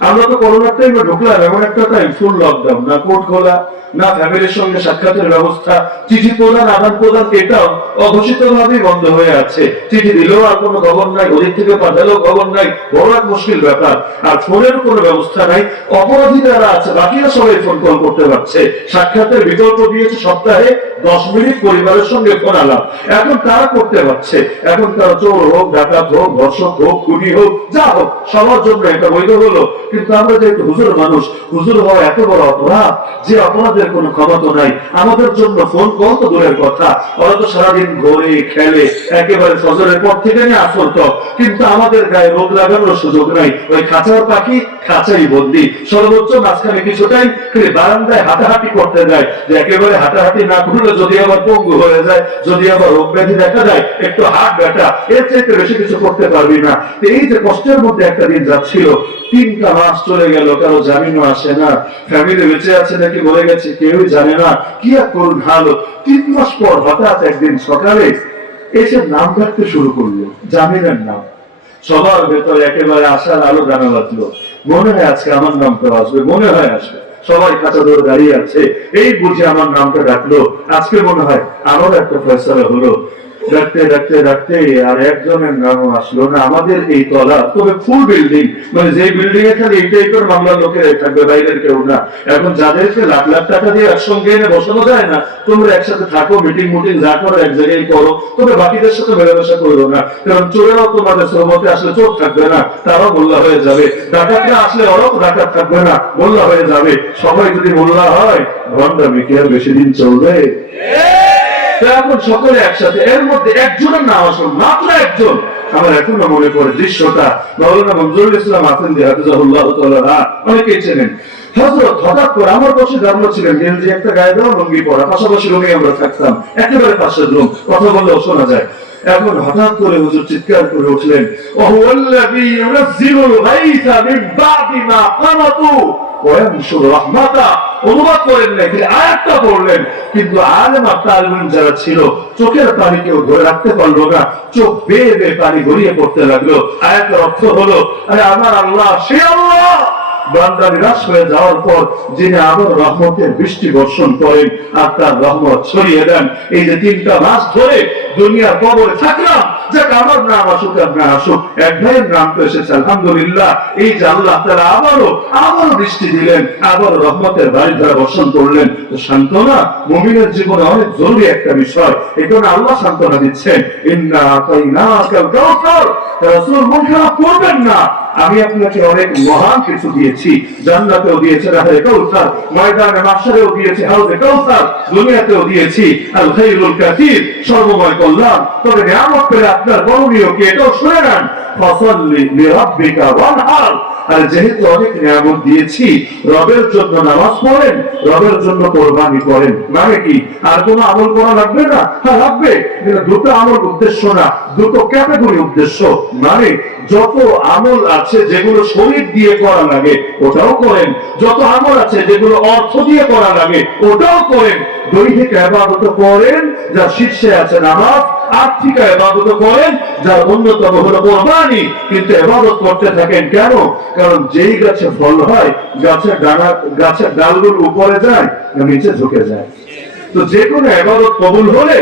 আমরা তো করোনার টাইমে ঢুকলাম, এমন একটা টাইম ফুল লকডাউন, না কোর্ট খোলা, না ফ্যামিলির সঙ্গে সাক্ষাতের ব্যবস্থা, চিঠি প্রদান আদান প্রদান এটাও অঘোষিত ভাবেই বন্ধ হয়ে আছে। চিঠি দিলেও আর কোনো খবর নাই, ওদিক থেকে পাঠালেও খবর নাই, বড় এক মুশকিল ব্যাপার। আর ফোনের কোনো ব্যবস্থা নাই, অপরাধী যারা আছে বাকিরা সবাই ফোন কল করতে পারছে। সাক্ষাতের বিকল্প দিয়েছে সপ্তাহে 10 মিনিট পরিবারের সঙ্গে ফোন আলাপ, এখন তারা করতে পারছে। এখন তারা চোর হোক, ডাকাত হোক, ধর্ষক হোক, খুনি হোক, যা হোক, সবার জন্য এটা বৈধ হলো। কিন্তু আমরা যেহেতু হুজুর মানুষ, হুজুর হওয়া এত বড় অপরাধ যে অপরাধের কোনো ক্ষমতা নাই। আমাদের জন্য ফোন কল তো দূরের কথা, ওরা তো সারাদিন ঘোরে খেলে, একেবারে ফজরের পর থেকে নিয়ে আসর তক, কিন্তু আমাদের গায়ে রোগ লাগানোর সুযোগ নাই। ওই খাঁচার পাখি খাঁচাই বন্দি, সর্বোচ্চ মাঝখানে কিছুটাই বারান্দায় হাঁটাহাঁটি করতে যায়, যে একেবারে হাঁটাহাঁটি না করলে যদি আবার পঙ্গু হয়ে যায়, যদি আবার রোগ ব্যাধি দেখা যায়, একটু হাত ব্যথা, এর চাইতে বেশি কিছু করতে পারবি না। এই যে কষ্টের মধ্যে একটা দিন যাচ্ছিল, 3টা মাস চলে গেল, কারো জামিনও আসে না, ফ্যামিলি বেঁচে আছে নাকি মরে গেছে কেউই জানে না, কি আর করুন হালত। 3 মাস পর হঠাৎ একদিন সকালে এসে নাম ডাকতে শুরু করলো, জামিনের নাম। সবার ভেতরে একেবারে আশার আলো জানা লাগলো, মনে হয় আজকে আমার নামটা আসবে, মনে হয় আসবে। সবাই কাঁচা ধরে দাঁড়িয়ে আছে, এই বুঝে আমার নামটা ডাকলো, আজকে মনে হয় আমারও একটা ফয়সালা হলো। ডাকতে ডাকতে ডাকতে আর একজনের নামও আসলো না। আমাদের এই তলা, তবে ফুল বিল্ডিং, মানে যে বিল্ডিং এ খালি এই টাইপের মামলার লোকেরাই থাকবে, বাইরের কেউ না। এখন যাদেরকে লাখ লাখ টাকা দিয়ে একসঙ্গে এনে বসানো যায় না, তোমরা একসাথে থাকো, মিটিং মুটিং যা করো এক জায়গায় করো, তবে বাকিদের সাথে মেলামেশা করো না। কারণ চোরেরাও তোমাদের সহমতে আসলে চোর থাকবে না, তারাও মোল্লা হয়ে যাবে। ডাকাতরা আসলে ওরাও ডাকাত থাকবে না, মোল্লা হয়ে যাবে। সবাই যদি মোল্লা হয়, ভণ্ডামি কি আর বেশি দিন চলবে? এখন সকলে একসাথে, এর মধ্যে একজনের নাম আসল, মাত্র একজন। আমার এখনো মনে পড়ে দৃশ্যটা, মাওলানা মঞ্জুরুল ইসলাম আছেন যে হাফিজাহুল্লাহ তাআলা, অনেকেই চেনেন। হযরত হঠাৎ করে আমার পাশে দাঁড়ানো ছিলেন, গেঞ্জি একটা গায়ে দেওয়া, লুঙ্গি পরা, পাশাপাশি রুমে আমরা থাকতাম, একেবারে পাশের রুম, কথা বললেও শোনা যায়। এখন হঠাৎ করে হুজুর চিৎকার করে উঠলেন, ওয়াহুয়াল্লাযী ইউনাজ্জিলুল গায়সা মিন বাদি মা কানাতু ওয়া ইয়ানশুরু রাহমাতা। অনুবাদ করেন না, আয়াতটা পড়লেন, কিন্তু আলেম আর তালিম যারা ছিল, চোখের পানি কেউ ধরে রাখতে পারলো না, চোখ বেয়ে বেয়ে পানি গড়িয়ে পড়তে লাগলো। আয়াতের অর্থ হলো, আরে আমার আল্লাহ সে আল্লাহ বান্দা নিরাশ হয়ে যাওয়ার পর যিনি আবার রহমতের বৃষ্টি বর্ষণ করেন আর তার রহমত ছড়িয়ে দেন। এই যে 3টা মাস ধরে দুনিয়ার কবরে থাকলাম, যাক আমার নাম আসুক আর না আসুক, এক ভাইয়ের নাম তো এসেছে আলহামদুলিল্লাহ। এই যে আল্লাহ তাআলা আবারও বৃষ্টি দিলেন, আবার রহমতের বারিধারা বর্ষণ করলেন। তো সান্ত্বনা মুমিনের জীবনে অনেক জরুরি একটা বিষয়, এই কারণে আল্লাহ সান্ত্বনা দিচ্ছেন, ইন্না আতাইনাকাল কাউসার। রাসূল মন খারাপ করবেন না, আমি আপনাকে অনেক মহান কিছু দিয়েছি। জান্নাতেও দিয়েছে নাহরে কাউসার, ময়দানে মাহশারেও দিয়েছি হাউজে কাউসার, দুনিয়াতেও দিয়েছি আল খায়রুল কাসীর, সর্বময় কল্যাণ। তবে নিয়ামত পেলে আপনার করণীয় কি, এটাও শুনে নেন। ফাসাল্লি লিরাব্বিকা ওয়ানহার। আর যেহেতু অনেক নিয়ামত দিয়েছি, রবের জন্য নামাজ পড়েন, রবের জন্য কোরবানি করেন। মানে কি, আর কোনো আমল করা লাগবে না? হ্যাঁ লাগবে, কিন্তু দুটো আমল উদ্দেশ্য না, দুটো ক্যাটাগরি উদ্দেশ্য। মানে যত আমল আছে যেগুলো শরীর দিয়ে করা লাগে ওটাও করেন, যত আমল আছে যেগুলো অর্থ দিয়ে করা লাগে ওটাও করেন। দৈহিক ইবাদত করেন, যা শীর্ষে আছে নামাজ, আর্থিক ইবাদত করেন, যার অন্যতম হলো কোরবানি। কিন্তু ইবাদত করতে থাকেন কেন? কারণ যেই গাছে ফল হয়, গাছের ডালগুলো উপরে যায় না নিচে ঝুঁকে যায়। তো যে কোনো ইবাদত কবুল হলে,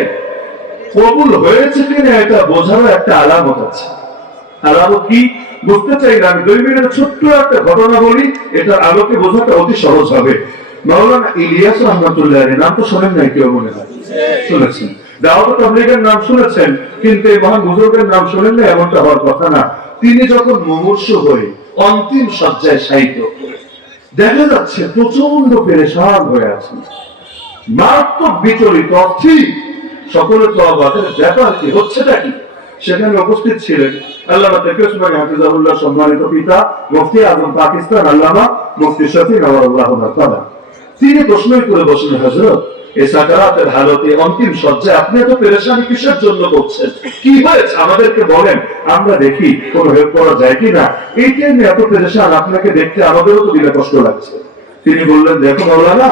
কবুল হয়েছে কিনা এটা বোঝারও একটা আলামত আছে। আলামত কি বুঝতে চাইলে আমি 2 মিনিটের ছোট্ট একটা ঘটনা বলি, এটার আলোকে বোঝাটা অতি সহজ হবে। মাওলানা ইলিয়াস রহমাতুল্লাহ আলাইহি নাম তো শোনেন নাই কেউ, মনে হয় শুনেছেন। দাওয়াত তাবলীগের নাম শুনেছেন, কিন্তু এই মহান বুজুর্গের নাম শোনেন না, এমনটা হওয়ার কথা না। তিনি যখন মুমূর্ষু হয়ে অন্তিম শয্যায় শায়িত, দেখা যাচ্ছে প্রচন্ড পেরেশান হয়ে আছেন, মারাত্মক বিচলিত, অস্থির। সকলে তো অবাকের ব্যাপার কি, হচ্ছেটা কি? সেখানে উপস্থিত ছিলেন আল্লামা তাকিউস উসমানী হাফিজাহুল্লাহ সম্মানিত পিতা মুফতি আজম পাকিস্তান আল্লামা মুফতি শফি নওয়ারুল্লাহ তাআলা। তিনি প্রশ্নই করে বসলেন, হযরত এই সাকারাতের হালতে অন্তিম শয্যায় আপনি এত পেরেশানি কিসের জন্য করছেন? কি হয়েছে আমাদেরকে বলেন, আমরা দেখি কোনো হেল্প করা যায় কিনা। এই টাইমে এত পেরেশান আপনাকে দেখতে আমাদেরও তো দিলে কষ্ট লাগছে। তিনি বললেন, দেখো মাওলানা,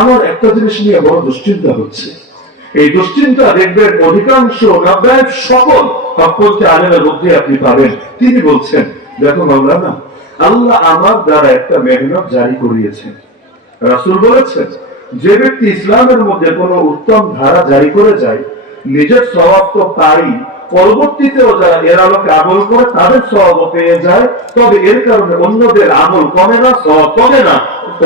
আমার একটা জিনিস নিয়ে বড় দুশ্চিন্তা হচ্ছে। এই দুশ্চিন্তা দেখবেন অধিকাংশ সকল হকপন্থী আলেমের মধ্যে আপনি পাবেন। তিনি বলছেন, দেখো মাওলানা, আল্লাহ আমার দ্বারা একটা মেহনত জারি করিয়েছেন। রাসূল বলেছেন, যে ব্যক্তি ইসলামের মধ্যে কোনো উত্তম ধারা জারি করে যায়, নিজের সওয়াব তো পাই, পরবর্তীতেও যারা এর আলোকে আমল করে তাদের সওয়াব পেয়ে যায়। তবে এর কারণে অন্যদের আমল কমে না, সওয়াব কমে না,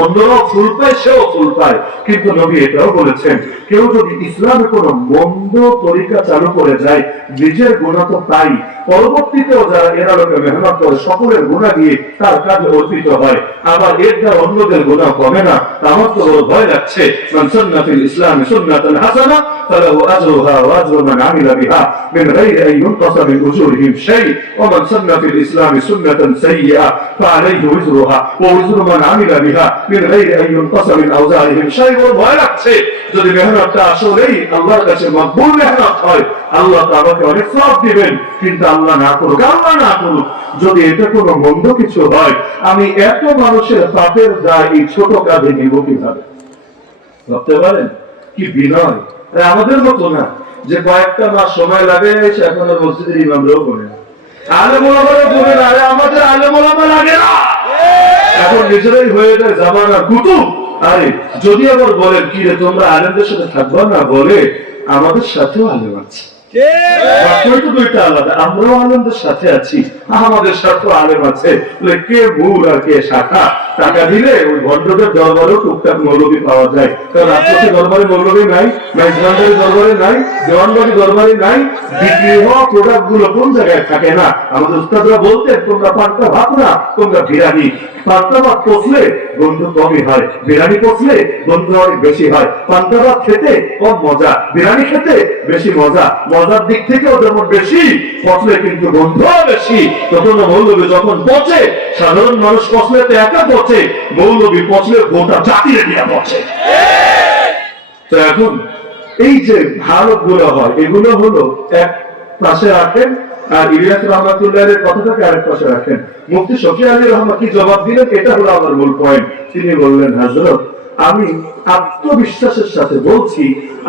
অন্যরাও ফুল পায়, সেও ফুল পায়। কিন্তু নবী এটাও বলেছেন, কেউ যদি ইসলামে কোনো মন্দ তরিকা চালু করে যায়, নিজের গুনাহ তো পাই, পরবর্তীতেও যারা এর আলোকে মেহনত করে সকলের গুনাহ দিয়ে তার কাজে অর্পিত হয়। আবার এর দ্বারা অন্যদের গুনাহ কমে না। আমার তো বড় ভয় লাগছে। মান সুন্নাহ ফিল ইসলামি সুন্নাতান হাসানা ফালাহু আজরুহা ওয়া আজরু মান আমিলা বিহা মিন গায়রি আন ইউনকাসা মিন উজুরিহিম শাই ওয়া মান সুন্নাহ ফিল ইসলামি সুন্নাতান সাইয়্যা ফাআলাইহি উজরুহা ওয়া উজরু মান আমিলা বিহা মিন গায়রি আন ইউনকাসা মিন আওজারিহিম শাই। বড় ভয় লাগছে, যদি মেহনতটা আসলেই আল্লাহর কাছে মকবুল মেহনত হয়, আল্লাহ তো আমাকে অনেক সওয়াব দিবেন। কিন্তু আল্লাহ না করুক, যদি এটা কোনো মন্দ কিছু হয়, আমি এত মানুষের পাপের দায় এই ছোট কাজে নিব কিভাবে? ভাবতে পারেন কি বিনয়। আমাদের মতো না যে কয়েকটা মাস সময় লাগে, এখন মসজিদের ইমামরাও করে না, আলেম ওলামারাও করে না। আমাদের আলেম ওলামা লাগে না, এখন নিজেরাই হয়ে যায় জামানার কুতুব। আরে যদি আবার বলেন, কি রে তোমরা আলেমদের সাথে থাকবা না, বলে আমাদের সাথেও আলেম আছে, দুইটা আলাদা। আমরাও আলেমদের সাথে আছি, আমাদের সাথেও আলেম আছে। কে মূল আর কে শাখা? টাকা দিলে ওই ভণ্ডদের দরবারেও টুকটাক মৌলবী পাওয়া যায়। কারণ আপনাদের দরবারে মৌলবী নাই, মাইজবান্ডারের দরবারে নাই, দেওয়ানবাড়ি দরবারে নাই। বিক্রি হওয়া প্রোডাক্ট গুলো কোন জায়গায় থাকে না? আমাদের উস্তাদরা বলতেন, তোমরা পান্তা ভাত না, তোমরা বিরিয়ানি। পান্তা ভাত পচলে গন্ধ কমই হয়, বিরিয়ানি পচলে গন্ধ অনেক বেশি হয়। পান্তা ভাত খেতে কম মজা, বিরিয়ানি খেতে বেশি মজা। মজার দিক থেকেও যেমন বেশি, পচলে কিন্তু গন্ধ বেশি। তখন মৌলবী যখন পচে, সাধারণ মানুষ পচলে তো একা পচে, মৌলবী পচলে গোটা জাতির দিয়া পচে। তো এখন এই যে ভারত গুলো হয়, এগুলো হলো এক পাশে রাখেন, আর ইলিয়াস রহমাতুল্লাহের কথাটাকে আরেক পাশে রাখেন। মুফতি শফি আলী রহমান কি জবাব দিলেন? এটা হলো আমার মূল পয়েন্ট। তিনি বললেন, হযরত, আমি আত্মবিশ্বাসের সাথে বলছি,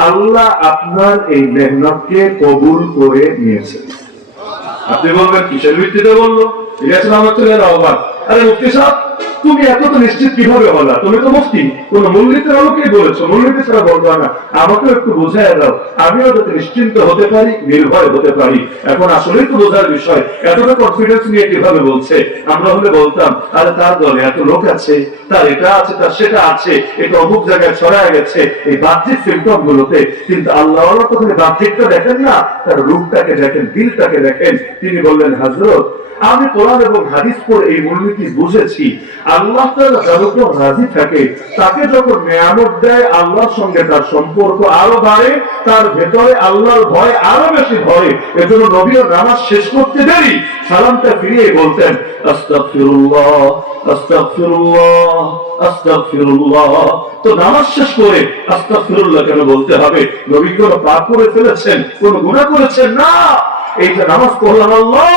আল্লাহ আপনার এই মেহনতকে কবুল করে নিয়েছেন। আপনি বলবেন কিসের ভিত্তিতে বললো? ইলিয়াস রহমাতুল্লাহের আহ্বান। আরে মুফতি সাহেব, তুমি এত তো নিশ্চিত কিভাবে হলা? তুমি তো মুফতি, কোন মূলনীতির আলোকেই বলেছো, মূলনীতি ছাড়া বলবা না। আমাকেও একটু বোঝায় দাও, আমিও যাতে নিশ্চিন্ত হতে পারি, নির্ভয় হতে পারি। এখন আসলেই তো বোঝার বিষয়, এতটা কনফিডেন্স নিয়ে কিভাবে বলছে? আমরা হলে বলতাম, আরে তার দলে এত লোক আছে, তার এটা আছে, তার সেটা আছে, এটা অমুক জায়গায় ছড়ায় গেছে এই বাহ্যিক সিম্পটম গুলোতে। কিন্তু আল্লাহ তো বাহ্যিকটা দেখেন না, তার রূপটাকে দেখেন, দিলটাকে দেখেন। তিনি বললেন, হযরত, আমি কোরআন এবং হাদিস পড়ে এই মূলনীতি বুঝেছি, আল্লাহ তাআলা যার উপর রাজি থাকে, তাকে যখন নেয়ামত দেয়, আল্লাহর সঙ্গে তার সম্পর্ক আরো বাড়ে, তার ভেতরে আল্লাহর ভয় আরো বেশি ধরে। এজন্য নবীও নামাজ শেষ করতে দেরি সালামটা ফিরিয়ে বলতেন, আস্তাগফিরুল্লাহ, আস্তাগফিরুল্লাহ, আস্তাগফিরুল্লাহ। তো নামাজ শেষ করে আস্তাগফিরুল্লাহ কেন বলতে হবে? নবী কোন পাপ করে ফেলেছেন, কোন গুনাহ করেছেন? না, এই যে নামাজ পড়লাম, আল্লাহ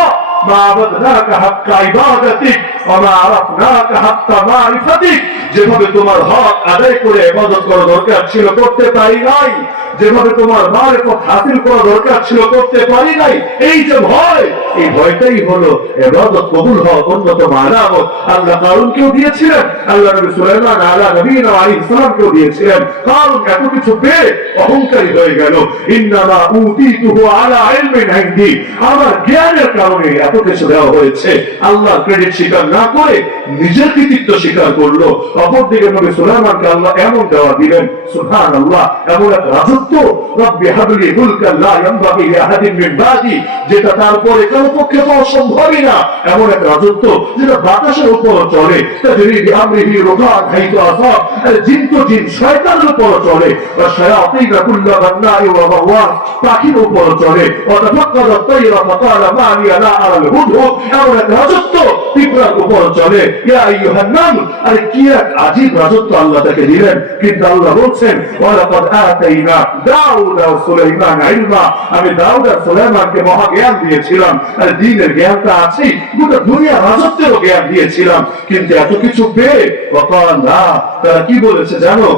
মা আবাদনাকা হাক্কা ইবাদাতিক ওয়া মা আরাফনাকা হাক্কা মারিফাতিক, যেভাবে তোমার হক আদায় করে ইবাদত করা দরকার ছিল করতে পারি নাই, যেভাবে তোমার মারিফত হাসিল করা দরকার ছিল করতে পারি নাই। এই যে ভয়, এই ভয়টাই হলো ইবাদত কবুল হওয়ার অন্যতম আলামত। আল্লাহ কারুনকেও দিয়েছিলেন, আল্লাহ নবী সুলাইমান আলা নবীনা আলাইহিস সালামকেও দিয়েছিলেন। কারণ এত কিছু পেয়ে অহংকারী হয়ে গেল। ইন্নামা উতিতুহু আলা ইলমিন ইনদি, আমার জ্ঞানের কারণে এত কিছু দেওয়া হয়েছে। আল্লাহ ক্রেডিট স্বীকার না করে নিজের কৃতিত্ব স্বীকার করলো। অপরদিকে নবী সুলাইমানকে আল্লাহ এমন দেওয়া দিলেন, সুবহানাল্লাহ, এমন এক রাজত্ব, রব্বি হাবলি মুলকান লা ইয়ানবাগি লিআহাদিন মিন বাদি, যেটা তারপরে কারো পক্ষে পাওয়া সম্ভবই না। এমন এক রাজত্ব যেটা বাতাসের উপর চলে, তাজরি বিআমরিহি রুকান হাইতু আসাব, আর জিন তো জিন শয়তানের উপর চলে, আর শায়াতিন কুল্লু বান্নাই ওয়া বাওয়াস পাখির উপর চলে, ওয়া তাফাক্কাদা তায়রা ফাকালা মা লিয়া লা আরাল হুদহুদ, এমন এক রাজত্ব পিঁপড়ার উপর চলে। ইয়া আইয়ুহান নাম, আর কি এক আজীব রাজত্ব আল্লাহ তাকে দিলেন। কিন্তু আল্লাহ বলছেন, ওয়া লাকাদ আতাইনা দাউদ ওয়া সুলাইমান ইলমা, আমি দাউদ আর সুলাইমানকে মহা জ্ঞান দিয়েছিলাম, আর দ্বীনের জ্ঞানটা আছে, গোটা দুনিয়া রাজত্বেরও জ্ঞান দিয়েছিলাম। কিন্তু এত কিছু পেয়ে ওয়াকালা, তারা কি বলেছে জানো?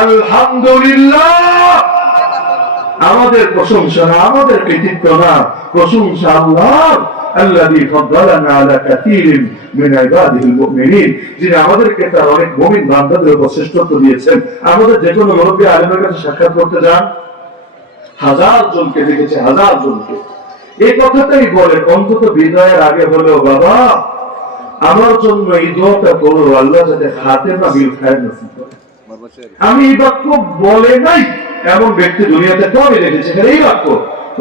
আলহামদুলিল্লাহ, আমাদের প্রশংসা না, আমাদের কৃতিত্ব না, প্রশংসা আল্লাহর, আল্লাযী ফাদ্দালানা আলা কাসীরিন মিন ইবাদিহিল মুমিনিন, যিনি আমাদেরকে তার অনেক মুমিন বান্দাদের উপর শ্রেষ্ঠত্ব দিয়েছেন। আমাদের যে কোনো মুরব্বী আলেমের কাছে সাক্ষাৎ করতে যান, 1000 জনকে দেখেছে, 1000 জনকে এই কথাটাই বলে, অন্তত বিদায়ের আগে হলেও, বাবা আমার জন্য এই দোয়াটা করো, আল্লাহ যাতে খাতেমা বিল খায়র নসিব করে। আমি এই বাক্য বলে নাই এমন ব্যক্তি দুনিয়াতে কমই দেখেছি, এই বাক্য,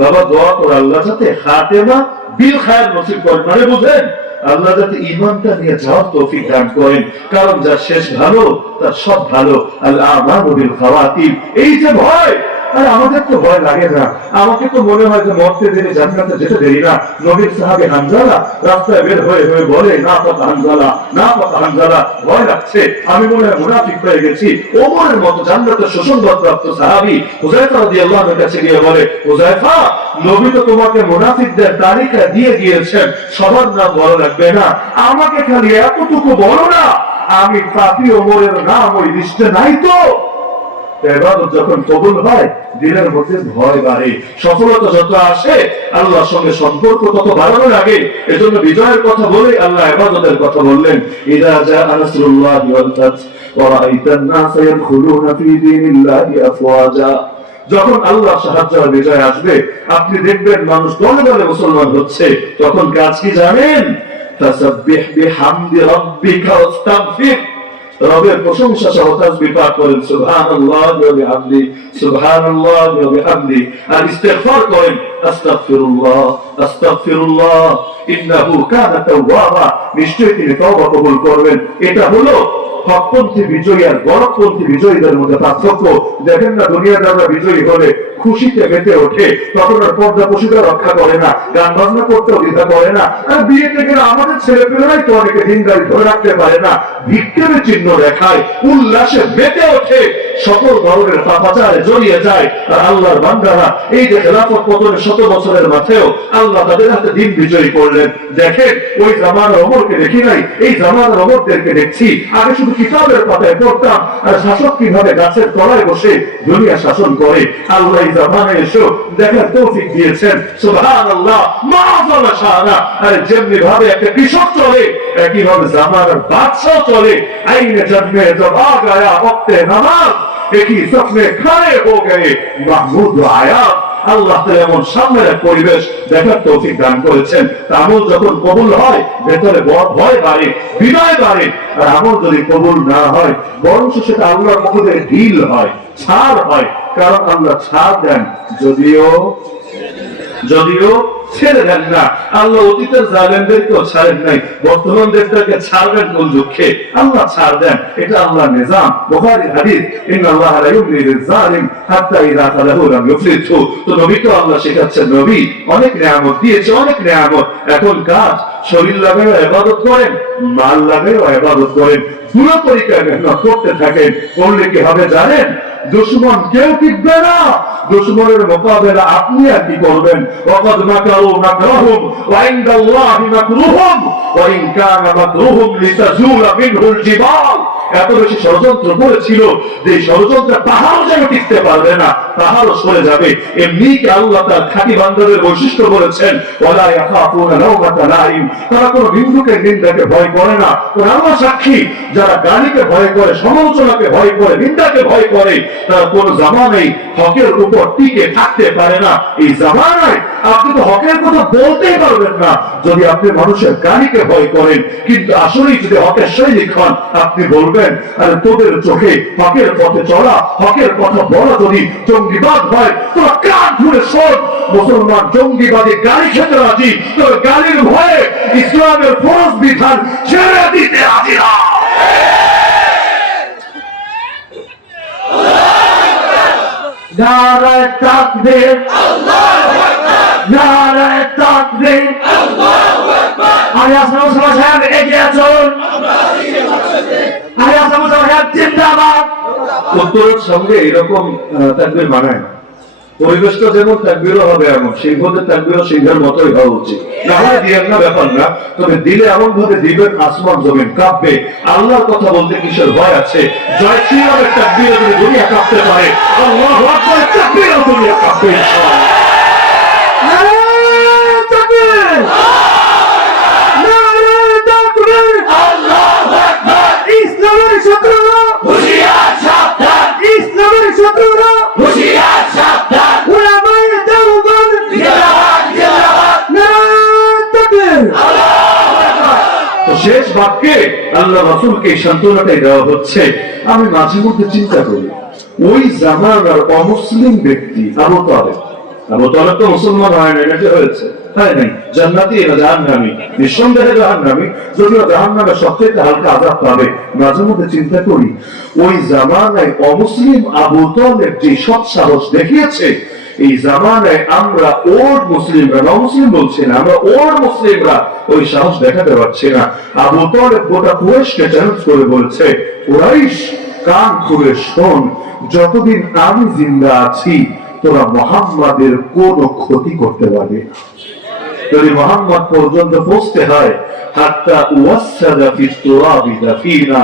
বাবা দোয়া করো আল্লাহ যাতে খাতেমা বিল খায়র নসিব করেন। মানে বুঝেন, আল্লাহ যাতে ঈমানটা নিয়ে যাওয়ার তৌফিক দান করেন, কারণ যার শেষ ভালো তার সব ভালো। আল আমালু বিল খাওয়াতিম, এই যে ভয়, আর আমাদের তো ভয় লাগে না। আমাকে তো মনে হয় যে মরতে দেরি, জান্নাতে যেতে দেরি না। নবীর সাহাবী হানজালা রাস্তায় বের হয়ে হয়ে বলে, না পাতা হানজালা, না পাতা হানজালা, ভয় লাগছে, আমি মনে হয় মুনাফিক হয়ে গেছি। ওমরের মতো জান্নাতের সুসংবাদপ্রাপ্ত সাহাবী হুযায়ফা রাদিয়াল্লাহু আনহু কাছে গিয়ে বলে, হুযায়ফা, নবী তো তোমাকে মুনাফিকদের তালিকা দিয়ে দিয়েছেন, সবার নাম বলা লাগবে না, আমাকে খালি এতটুকু বলো না, আমি পাপী ওমরের নাম ওই লিস্টে নাই তো? ইবাদত যখন কবুল হয়, দিলের মধ্যে ভয় বাড়ে, সফলতা যত আসে আল্লাহর সঙ্গে সম্পর্ক তত বাড়ানো লাগে। এজন্য বিজয়ের কথা বলে আল্লাহ ইবাদতের কথা বললেন, ইযা জাআ নাসরুল্লাহি ওয়াল ফাতহ ওয়া রাআইতান নাসা ইয়াদখুলুনা ফি দীনিল্লাহি আফওয়াজা যখন আল্লাহ সাহায্য আর বিজয় আসবে, আপনি দেখবেন মানুষ দলে দলে মুসলমান হচ্ছে। তখন কাজ কি জানেন? তাসাব্বিহ বিহামদি রাব্বিকা ওয়াস্তাগফির, রবের প্রশংসা সহ তাসবিহ পাঠ করেন, সুবহানাল্লাহি ওয়া বিহামদি, সুবহানাল্লাহি ওয়া বিহামদি, আর ইস্তিগফার করেন, আস্তাগফিরুল্লাহ আস্তাগফিরুল্লাহ ইন্নাহু কানা তাওয়াবা, নিশ্চয়ই তিনি তওবা কবুল করবেন। এটা হলো হকপন্থী বিজয়ী আর গণপন্থী বিজয়ীদের মধ্যে পার্থক্য। দেখেন না, দুনিয়াদাররা বিজয়ী হলে খুশিতে মেতে ওঠে, তখন আর পর্দা পশুটা রক্ষা করে না, গান বাজনা করতেও দ্বিধা করে না। আর বিয়ে থেকে আমাদের ছেলে পেলেরাই তো অনেকে দিনদারি ধরে রাখতে পারে না, ভিক্টরি চিহ্ন দেখায়, উল্লাসে মেতে ওঠে, সকল ধরনের পাপাচারে জড়িয়ে যায়। আর আল্লাহর বান্দারা এই যে খেলাফত পতনের 100 বছরের মাঝেও আল্লাহ তাদের হাতে দিন বিজয়ী করলেন। দেখেন, ওই জামানার ওমরকে দেখি নাই, এই জামানার ওমরদেরকে দেখছি। আগে শুধু কিতাবের পাতায় পড়তাম আর শাসক কিভাবে গাছের তলায় বসে দুনিয়া শাসন করে। আল্লাহ এই জামানায় এসেও দেখার তৌফিক দিয়েছেন, সুবহানাল্লাহ মাআযাল্লাহ শাআনা। আর যেমনি ভাবে একটা কৃষক চলে, একই ভাবে জামানার বাদশাহ চলে। আইনে জন্মে জব আ গায়া ওয়াক্তে নামাজ, একই সপনে খাড়ে হো গয়ে মাহমুদ আয়াত। আল্লাহ তাআলা এমন সামনের এক পরিবেশ দেখার তৌফিক দান করেছেন। আমল যখন কবুল হয়, ভেতরে ভয় বাড়ে, বিনয় বাড়ে। আর আমল যদি কবুল না হয়, বরং সেটা আল্লাহর পক্ষ থেকে ঢিল হয়, ছাড় হয়। কারণ আল্লাহ ছাড় দেন, যদিও ছেড়ে দেন না। আল্লাহ অতীতের জালেমদেরকেও ছাড়েন নাই, বর্তমান দেশটাকে ছাড়বেন কোন দুঃখে? আল্লাহ ছাড় দেন, এটা আল্লাহর নিজাম। বুখারী হাদিস, ইন্নাল্লাহা লা ইউমলি লিয-যালিম হাত্তা ইযা আখাযাহু লাম ইফলিতহু। তো নবীকে আল্লাহ শেখাচ্ছেন, নবী অনেক নিয়ামত দিয়েছে, অনেক নিয়ামত। এখন কাজ শরীর লাগায় ইবাদত করেন, মাল লাগায় ইবাদত করেন, পুরো তরিকায় মেহনত করতে থাকেন। করলে কি হবে জানেন? দুশমন কেউ টিকবে না। দুশমনের মোকাবেলা আপনি আর কি করবেন? ওয়াকাদ মাকারু মাকরাহুম ওয়া ইনদাল্লাহি মাকরুহুম ওয়া ইন কানা মাকরুহুম লিতাজুলা মিনহুল জিবাল। এত বেশি ষড়যন্ত্র করেছিল যে ষড়যন্ত্র পাহাড় যেন টিকতে পারবে না, পাহাড়ও সরে যাবে। এমনি কি আল্লাহ তার খাঁটি বান্দাদের বৈশিষ্ট্য বলেছেন, ওয়ালা ইয়াখাফুনা লাওমাতা লাইম, তারা কোনো বিন্দুকে নিন্দাকে ভয় করে না। আল্লাহ সাক্ষী, যারা গালিকে ভয় করে, সমালোচনাকে ভয় করে, নিন্দাকে ভয় করে, তারা কোন জামানায় হকের উপর টিকে থাকতে পারে না। এই জামানায় আপনি তো হকের কথা বলতেই পারবেন না যদি আপনি মানুষের গালিকে ভয় করেন। কিন্তু আসলেই যদি হকের সৈনিক হন, আপনি বলবেন, আর তোদের চোখে হকের পথে চলা, হকের কথা বলা যদি জঙ্গিবাদ হয়, তোরা কান ধরে শোন। মুসলমান জঙ্গিবাদী গালি খেতে রাজি, তোর গালির ভয়ে ইসলামের ফরজ বিধান ছেড়ে দিতে রাজি না। নারায়ে তাকবীর, আল্লাহু আকবার, নারায়ে তাকবীর, আল্লাহু আকবার। আরে আসসালামু আলাইকুম সাহেব, এগিয়ে আসুন। আরে আসসালামু আলাইকুম সাহেব, জিন্দাবাদ। উত্তরের সঙ্গে এরকম তাকবীর মানায় না। পরিবেশটা যেমন তাকবীরও হবে এমন, সিংহদের তাকবীরও সিংহের মতোই হওয়া উচিত। না হয় দিয়েন না, ব্যাপার না, তবে দিলে এমন ভাবে দিবেন আসমান জমিন কাঁপবে। আল্লাহর কথা বলতে কিসের ভয় আছে? জয় শ্রীরামের তাকবীরে যদি দুনিয়া কাঁপতে পারে, আল্লাহু আকবার তাকবীরে দুনিয়া কাঁপবে ইনশাআল্লাহ। নারায়ে তাকবীর, নারায়ে তাকবীর, আল্লাহু আকবার। ইসলামের শত্রুরা হুঁশিয়ার, সাবধান। ইসলামের শত্রুরা হুঁশিয়ার, সাবধান। উলামায়ে দেওবন্দ জিন্দাবাদ, জিন্দাবাদ। নারায়ে তাকবীর, আল্লাহু আকবার। তো শেষ বাক্যে আল্লাহ রাসূলকে সান্ত্বনাটাই দেওয়া হচ্ছে। আমি মাঝে মধ্যে চিন্তা করি, ওই জামানার অমুসলিম ব্যক্তি আবু তালেব তো মুসলমান হয় না, এটা হয়েছে হয় নাই, জান্নাতি না জাহান্নামী? নিঃসন্দেহে জাহান্নামী, যদিও জাহান্নামে সবচেয়ে হালকা আযাব পাবে। মাঝে মধ্যে চিন্তা করি, ওই জামানায় অমুসলিম আবু তালেব যে সৎ সাহস দেখিয়েছে, এই জামানায় আমরা ওল্ড মুসলিমরা, নমুসলিম বলছি না, আমরা ওল্ড মুসলিমরা ওই সাহস দেখাতে পারছি না। আবু তালেব গোটা কুরাইশকে চ্যালেঞ্জ করে বলেছে, কুরাইশ কান খুলে শোন, যতদিন আমি জিন্দা আছি তোরা মুহাম্মাদের কোনো ক্ষতি করতে পারবে না। যদি মুহাম্মদ পর্যন্ত পৌঁছতে হয়, হাত্তা ওয়াসসাদা ফিত তুরাবি দাফিনা,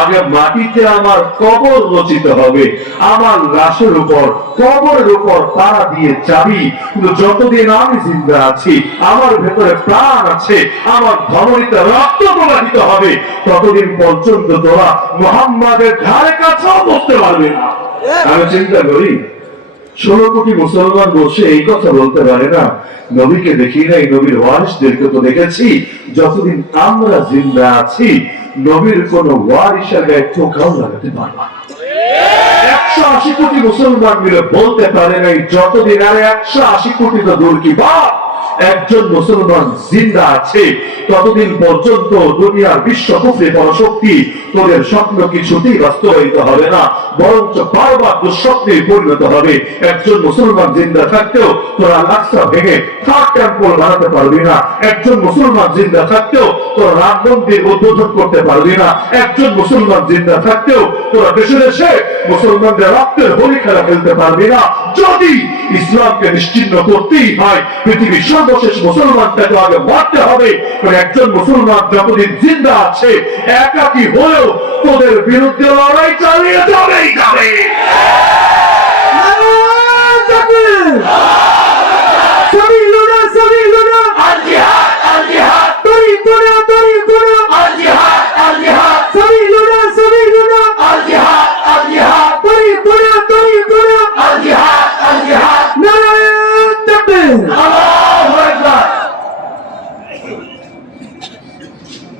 আগে মাটিতে আমার কবর রচিত হবে, আমার লাশের উপর, কবরের উপর পাড়া দিয়ে যাবি। কিন্তু যতদিন আমি জিন্দা আছি, আমার ভেতরে প্রাণ আছে, আমার ধমনীতে রক্ত প্রবাহিত হবে, ততদিন পর্যন্ত তোরা মুহাম্মাদের ধারে কাছেও বসতে পারবে না। আমি চিন্তা করি, 16 কোটি মুসলমান বসে এই কথা বলতে পারে না নবীকে দেখি নাই, নবীর ওয়ারিসদেরকে তো দেখেছি। যতদিন আমরা জিন্দা আছি নবীর কোন ওয়ারিসের গায়ে টোকাও লাগাতে পারবা না। 180 কোটি মুসলমান মিলে বলতে পারে নাই যতদিন, আর 180 কোটি তো দূর কি বাপ, একজন মুসলমান জিন্দা আছে ততদিন পর্যন্ত দুনিয়ার বিশ্ব কুফরি পরাশক্তি তোদের স্বপ্ন কিছুতেই বাস্তবায়িত হবে না, বরঞ্চ বারবার দুঃস্বপ্নে পরিণত হবে। একজন মুসলমান জিন্দা থাকতেও তোরা লাক্সা ভেঙে থার্ড টেম্পল বানাতে পারবি না। একজন মুসলমান জিন্দা থাকতেও তোরা রাম মন্দির উদ্বোধন করতে পারবি না। একজন মুসলমান জিন্দা থাকতেও তোরা দেশে দেশে মুসলমানদের রক্তের হোলি খেলা খেলতে পারবি না। যদি ইসলামকে নিশ্চিহ্ন করতেই হয় পৃথিবীর সর্বশেষ মুসলমানটাকে আগে মারতে হবে। একজন মুসলমান যতদিন জিন্দা আছে একাকী হলেও তোদের বিরুদ্ধে লড়াই চালিয়ে যাবেই যাবে।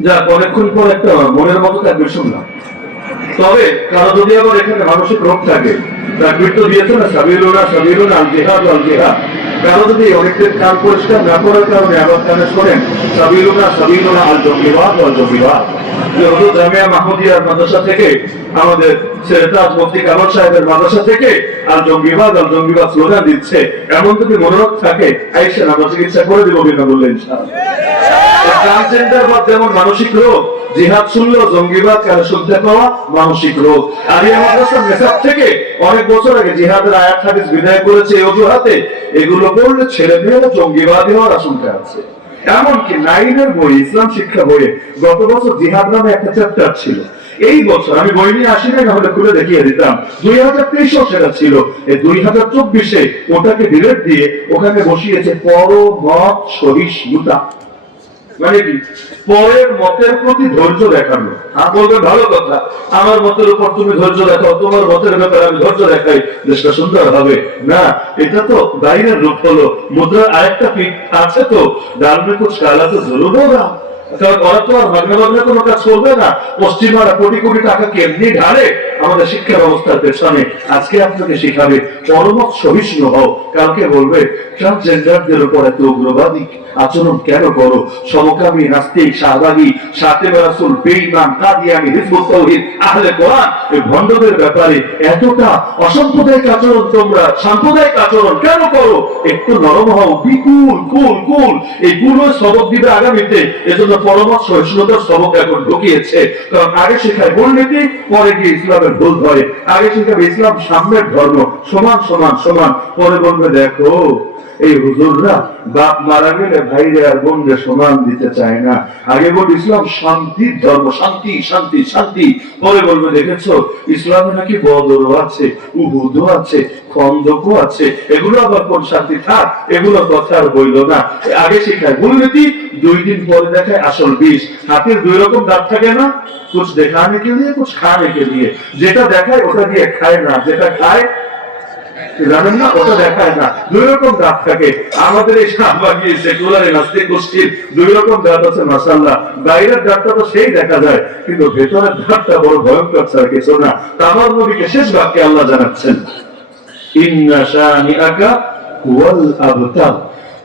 যাক, অনেকক্ষণ পর একটা মনের মতো থাকবে শুনলাম। তবে কারো যদি আবার এখানে মানসিক রোগ থাকে, তাকবীর তো দিয়েছে না, সাবিলুনা সাবিলুনা আল জিহাদ আল জিহাদ। কারো যদি অনেকদিন কান পরিষ্কার না করার কারণে আবার কানে শোনেন সাবিলুনা সাবিলুনা আল জঙ্গিবাদ আল জঙ্গিবাদ। জামিয়া মাহমুদিয়ার মাদ্রাসা থেকে, আমাদের সেরেতাজ মুফতি কামাল সাহেবের মাদ্রাসা থেকে আল জঙ্গিবাদ স্লোগান দিচ্ছে। এমন যদি মনোরোগ থাকে আইসেন, আমরা চিকিৎসা করে দেবো বিনামূল্যে ইনশাআল্লাহ। ট্রান্সজেন্ডার বা যেমন মানসিক রোগ, জিহাদ শুনলেও জঙ্গিবাদ কানে শুনতে পাওয়া মানসিক রোগ। আলিয়া মাদ্রাসার মেসাব থেকে অনেক বছর আগে জিহাদের আয়াত হাদিস বিদায় করেছে এই অজুহাতে, এগুলো পড়লে ছেলে মেয়েরা জঙ্গিবাদী হওয়ার আশঙ্কা আছে। এমনকি 9-এর বই, ইসলাম শিক্ষা বইয়ে গত বছর জিহাদ নামে একটা চ্যাপ্টার ছিল। এই বছর আমি বই নিয়ে আসি নাই, নাহলে খুলে দেখিয়ে দিতাম। 2023-এও সেটা ছিল, এই 2024-এ ওটাকে ডিলেট দিয়ে ওখানে বসিয়েছে পরমত সহিষ্ণুতা। মানে কি, পরের মতের প্রতি ধৈর্য দেখানো। বলবেন ভালো কথা, আমার মতের উপর তুমি ধৈর্য দেখাও, তোমার মতের ব্যাপারে আমি ধৈর্য দেখাই, দেশটা সুন্দর হবে না। এটা তো বাইরের রূপ হলো। মুদ্রার আরেকটা পিঠ আছে তো, ডাল মে কুছ কালা তো জরুর হোগা। কারণ ওরা তো আর ভাগ্নে ভাগ্নে কোনো কাজ করবে না। পশ্চিমারা কোটি কোটি টাকা কেমনি ঢালে আমাদের শিক্ষা ব্যবস্থার পেছনে। আজকে আপনাকে শিখাবে পরমত সহিষ্ণু হও, কালকে বলবে ট্রান্সজেন্ডারদের উপর এত উগ্রবাদী আচরণ কেন করো। সমকামী, নাস্তিক, শাহবাগী, সাতেবা রাসূল, বেঈমান, কাদিয়ানী, হিজবুত তাওহীদ, আহলে কোরআন এই ভণ্ডদের ব্যাপারে এতটা অসাম্প্রদায়িক আচরণ, তোমরা সাম্প্রদায়িক আচরণ কেন করো? একটু নরম হও, বিকুল কুল কুল। এইগুলো সবক দিবে আগামীতে। এজন্য পরমত সহিষ্ণুতার সবক এখন ঢুকিয়েছে। কারণ আগে শেখায় মূলনীতি, পরে গিয়ে ইসলামের ভুল ধরে। আগে শেখাবে ইসলাম সাম্যের ধর্ম, সমান সমান সমান, পরে বলবে দেখো এই হুজুররা বাপ মারা গেলে ভাইরে আর বোনরে সমান দিতে চায় না। আগে বল ইসলাম শান্তির ধর্ম, শান্তি শান্তি শান্তি। পরে বলবে দেখেছো ইসলামে নাকি বদরও আছে, উহুদও আছে, খন্দকও আছে। এগুলো আবার কোন শান্তি? থাক, এগুলো কথা আর বইল না। আগে শেখায় মূলনীতি, 2 দিন পরে দেখায় আসল বিষ। হাতের 2 রকম দাঁত থাকে না, কুছ দেখানে কে লিয়ে কুছ খানে কে লিয়ে। যেটা দেখায় ওটা দিয়ে খায় না, যেটা খায় জানেন না ওটা দেখায় না। 2 রকম দাঁত থাকে। আমাদের এই শাহবাগী সেকুলার নাস্তিক গোষ্ঠীর 2 রকম দাঁত আছে মাশাআল্লাহ। বাইরের দাঁতটা তো সেই দেখা যায়, কিন্তু ভেতরের দাঁতটা বড় ভয়ঙ্কর ছাড়া কিছু না। আমার নবীকে শেষ বাক্যে আল্লাহ জানাচ্ছেন ইন্না শানিআকা ওয়াল আবতার,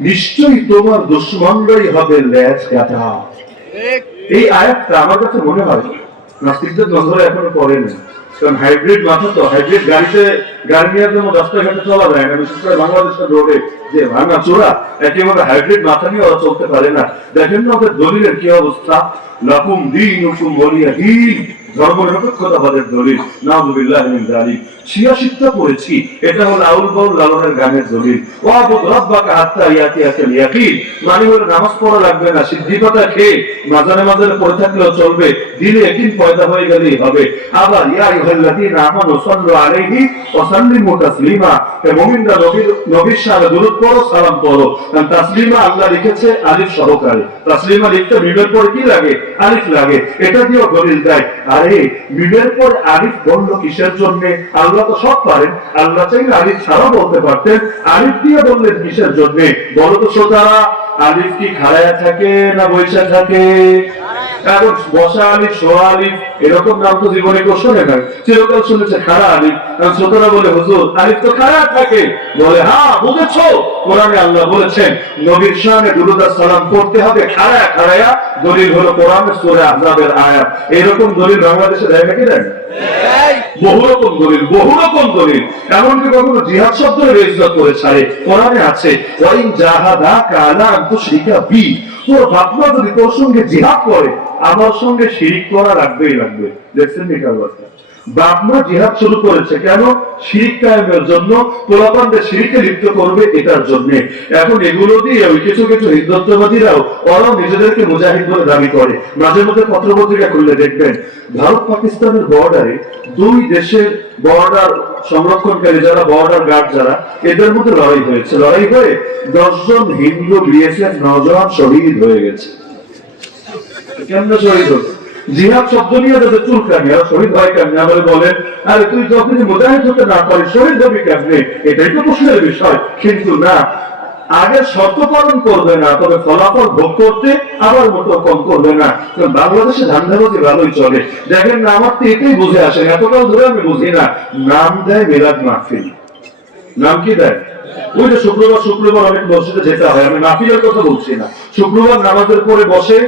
নিশ্চয়ই তোমার দুশমনরাই হবে লেজ কাটা। এই আয়াতটা আমার কাছে মনে হয় নাস্তিকদের নজরে এখনো পড়ে না। কারণ হাইব্রিড মাথা তো, হাইব্রিড গাড়িতে গাড়ি নেওয়ার জন্য রাস্তাঘাটে চলা যায় না, বিশেষ করে বাংলাদেশের রোডে যে ভাঙা চোরা, একেবারে হাইব্রিড মাথা নিয়ে ওরা চলতে পারে না। দেখেন না ওদের দলিলের কি অবস্থা, লাকুম দীনুকুম ওয়ালিয়া দীন, ধর্মনিরপেক্ষতাবাদের দলিল। নাউযুবিল্লাহি মিন যালিক। 86টা পড়েছি, এটা হলো আউল বাউল লালনের গানের দলিল। ওয়াবুদ রাব্বাকা হাত্তা ইয়াতিয়াকাল ইয়াকিন, মানে হলো নামাজ পড়া লাগবে না, সিদ্ধি পাতা খেয়ে মাজারে মাজারে পড়ে থাকলেও চলবে, দিলে ইয়াকিন পয়দা হয়ে গেলেই হবে। আবার ইয়া আইয়ুহাল্লাযীনা আমানু সাল্লু আলাইহি ওয়া সাল্লিমু তাসলিমা, মুমিনরা নবীর সাথে দুরূদ পড়ো, সালাম পড়ো। কারণ তাসলিমা আল্লাহ লিখেছে আলিফ সহকারে। তাসলিমা লিখতে মিমের পরে কি লাগে? আলিফ লাগে। এটা দিয়েও দলিল দেয়। আর আরে মিমের পর আলিফ বলল কিসের জন্য? আল্লাহ তো সব পারেন, আল্লাহ চাইলে আলিফ ছাড়া বলতে পারতেন, আলিফ দিয়ে বললেন কিসের জন্য? বলো তো শ্রোতারা, আলিফ কি খাড়ায় থাকে না বৈশা থাকে? এখন বসা আলিফ, সোয়া আলিফ এরকম নাম তো জীবনে কেউ শোনে না, চিরকাল শুনেছে খাড়া আলিফ। শ্রোতারা বলে হুজুর আলিফ তো খাড়া থাকে। বলে হ্যাঁ বুঝেছো, কোরআনে আল্লাহ বলেছেন নবীর শানে দুরূদ আর সালাম পড়তে হবে খাড়ায়া খাড়ায়া। দলিল হলো কোরআনের সূরা আহজাবের আয়াত। এরকম দলিল বাংলাদেশে দেয় নাকি দেন? বহু রকম দলিল, বহু রকম দলিল। এমনকি কখনো জিহাদ শব্দের বেইজ্জত করে ছাড়ে। কোরআনে আছে ওয়াইন জাহাদাকা আলা আন তুশরিকা বি, তোর বাপমা যদি তোর সঙ্গে জিহাদ করে আমার সঙ্গে শিরিক করা লাগবেই লাগবে। দেখছেন নি কার কথা? বাপমা জিহাদ শুরু করেছে কেন? শিরিক কায়েমের জন্য, পোলাপানদের শিরিকে লিপ্ত করবে এটার জন্য। এখন এগুলো দিয়ে ওই কিছু কিছু হিন্দুত্ববাদীরাও ওরাও নিজেদেরকে মুজাহিদ বলে দাবি করে। মাঝে মধ্যে পত্রপত্রিকা খুললে দেখবেন ভারত পাকিস্তানের বর্ডারে দুই দেশের বর্ডার সংরক্ষণকারী যারা, বর্ডার গার্ড যারা, এদের মধ্যে লড়াই হয়েছে। লড়াই হয়ে 10 জন হিন্দু বিএসএফ নওজওয়ান শহীদ হয়ে গেছে। কেমন শহীদ হচ্ছে? জিহাদ শব্দ নিয়ে তাদের চুলকানি, আর শহীদ হয় কেমনে? আমাদের বলেন আরে তুই যখন মুজাহিদ হতে না পারিস শহীদ হবি কেমনে? এটাই তো প্রশ্নের বিষয়। কিন্তু না, আগে শর্ত পালন করবে না, তবে ফলাফল ভোগ করতে আবার মতো কম করবে না। বাংলাদেশে ধান্দাবাজি ভালোই চলে। দেখেন না, আমার তো এটাই বুঝে আসে, এতকাল ধরে আমি বুঝি না। নাম দেয় মিলাদ মাহফিল। নাম কি দেয়? ওই যে শুক্রবার শুক্রবার অনেক মসজিদে যেতে হয়, আমি মাহফিলের কথা বলছি না। শুক্রবার নামাজের পরে বসে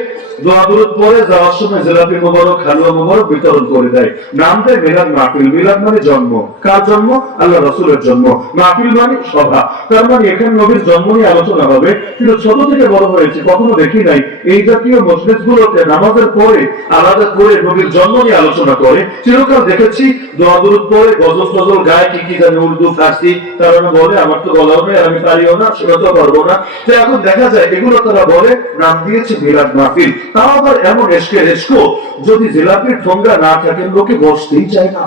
দোয়া দুরূদ পরে যাওয়ার সময় জিলাপি মোবারক, হালুয়া মোবারক বিতরণ করে দেয়। নাম দেয় মিলাদ মাহফিল। মিলাদ মানে জন্ম। কার জন্ম? আল্লাহ রাসূলের জন্ম। মাহফিল মানে সভা। তার মানে এখানে নবীর জন্ম নিয়ে আলোচনা হবে। কিন্তু ছোট থেকে বড় হয়েছে, কখনো দেখি নাই এই জাতীয় মসজিদগুলোতে নামাজের পরে আলাদা করে নবীর জন্ম নিয়ে আলোচনা করে। চিরকাল দেখেছি দোয়া দুরূদ পরে গজল টজল গায়, কি কি জানে উর্দু ফার্সি, তারা বলে আমার তো বলাও নেই, আমি পারিও না, শোনাতে পারবো না। তো এখন দেখা যায় এগুলো তারা বলে নাম দিয়েছে মিলাদ মাহফিল। তাও আবার এমন এসকে এসকো, যদি জিলাপির ঠোঙ্গা না থাকে লোকে বসতেই চায় না।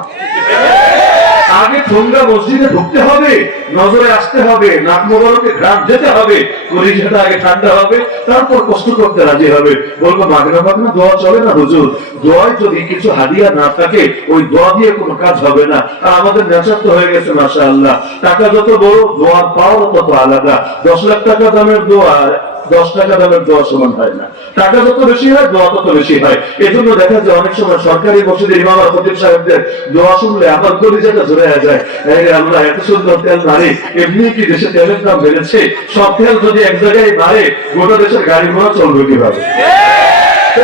আগে ঠোঙ্গা মসজিদে ঢুকতে হবে, নজরে আসতে হবে, নাক মোবারকে ঘ্রাণ যেতে হবে, কলিজাটা আগে ঠান্ডা হবে, তারপর কষ্ট করতে রাজি হবে। বলবো মাগনা মাগনা দোয়া চলে না হুজুর? দোয়ায় যদি কিছু হাদিয়া না থাকে ওই দোয়া দিয়ে কোনো কাজ হবে না। আর আমাদের নেচার তো হয়ে গেছে মাশাআল্লাহ, টাকা যত বড় দোয়ার পাওয়ার তত আলাদা। 10 লাখ টাকা দামের দোয়া 10 টাকা দামের দোয়া সমান হয় না। টাকা যত বেশি হয় দোয়া তত বেশি হয়। এজন্য দেখা যায় অনেক সময় সরকারি মসজিদে ইমাম আর খতিব সাহেবদের দোয়া শুনলে আমার কলিজাটা ঝরে যায়। আল্লাহ এত সুন্দর তেল মারে, এমনি কি দেশে তেলের দাম বেড়েছে? সব তেল যদি এক জায়গায় মারে গোটা দেশের গাড়ি ঘোড়া চলবে কিভাবে?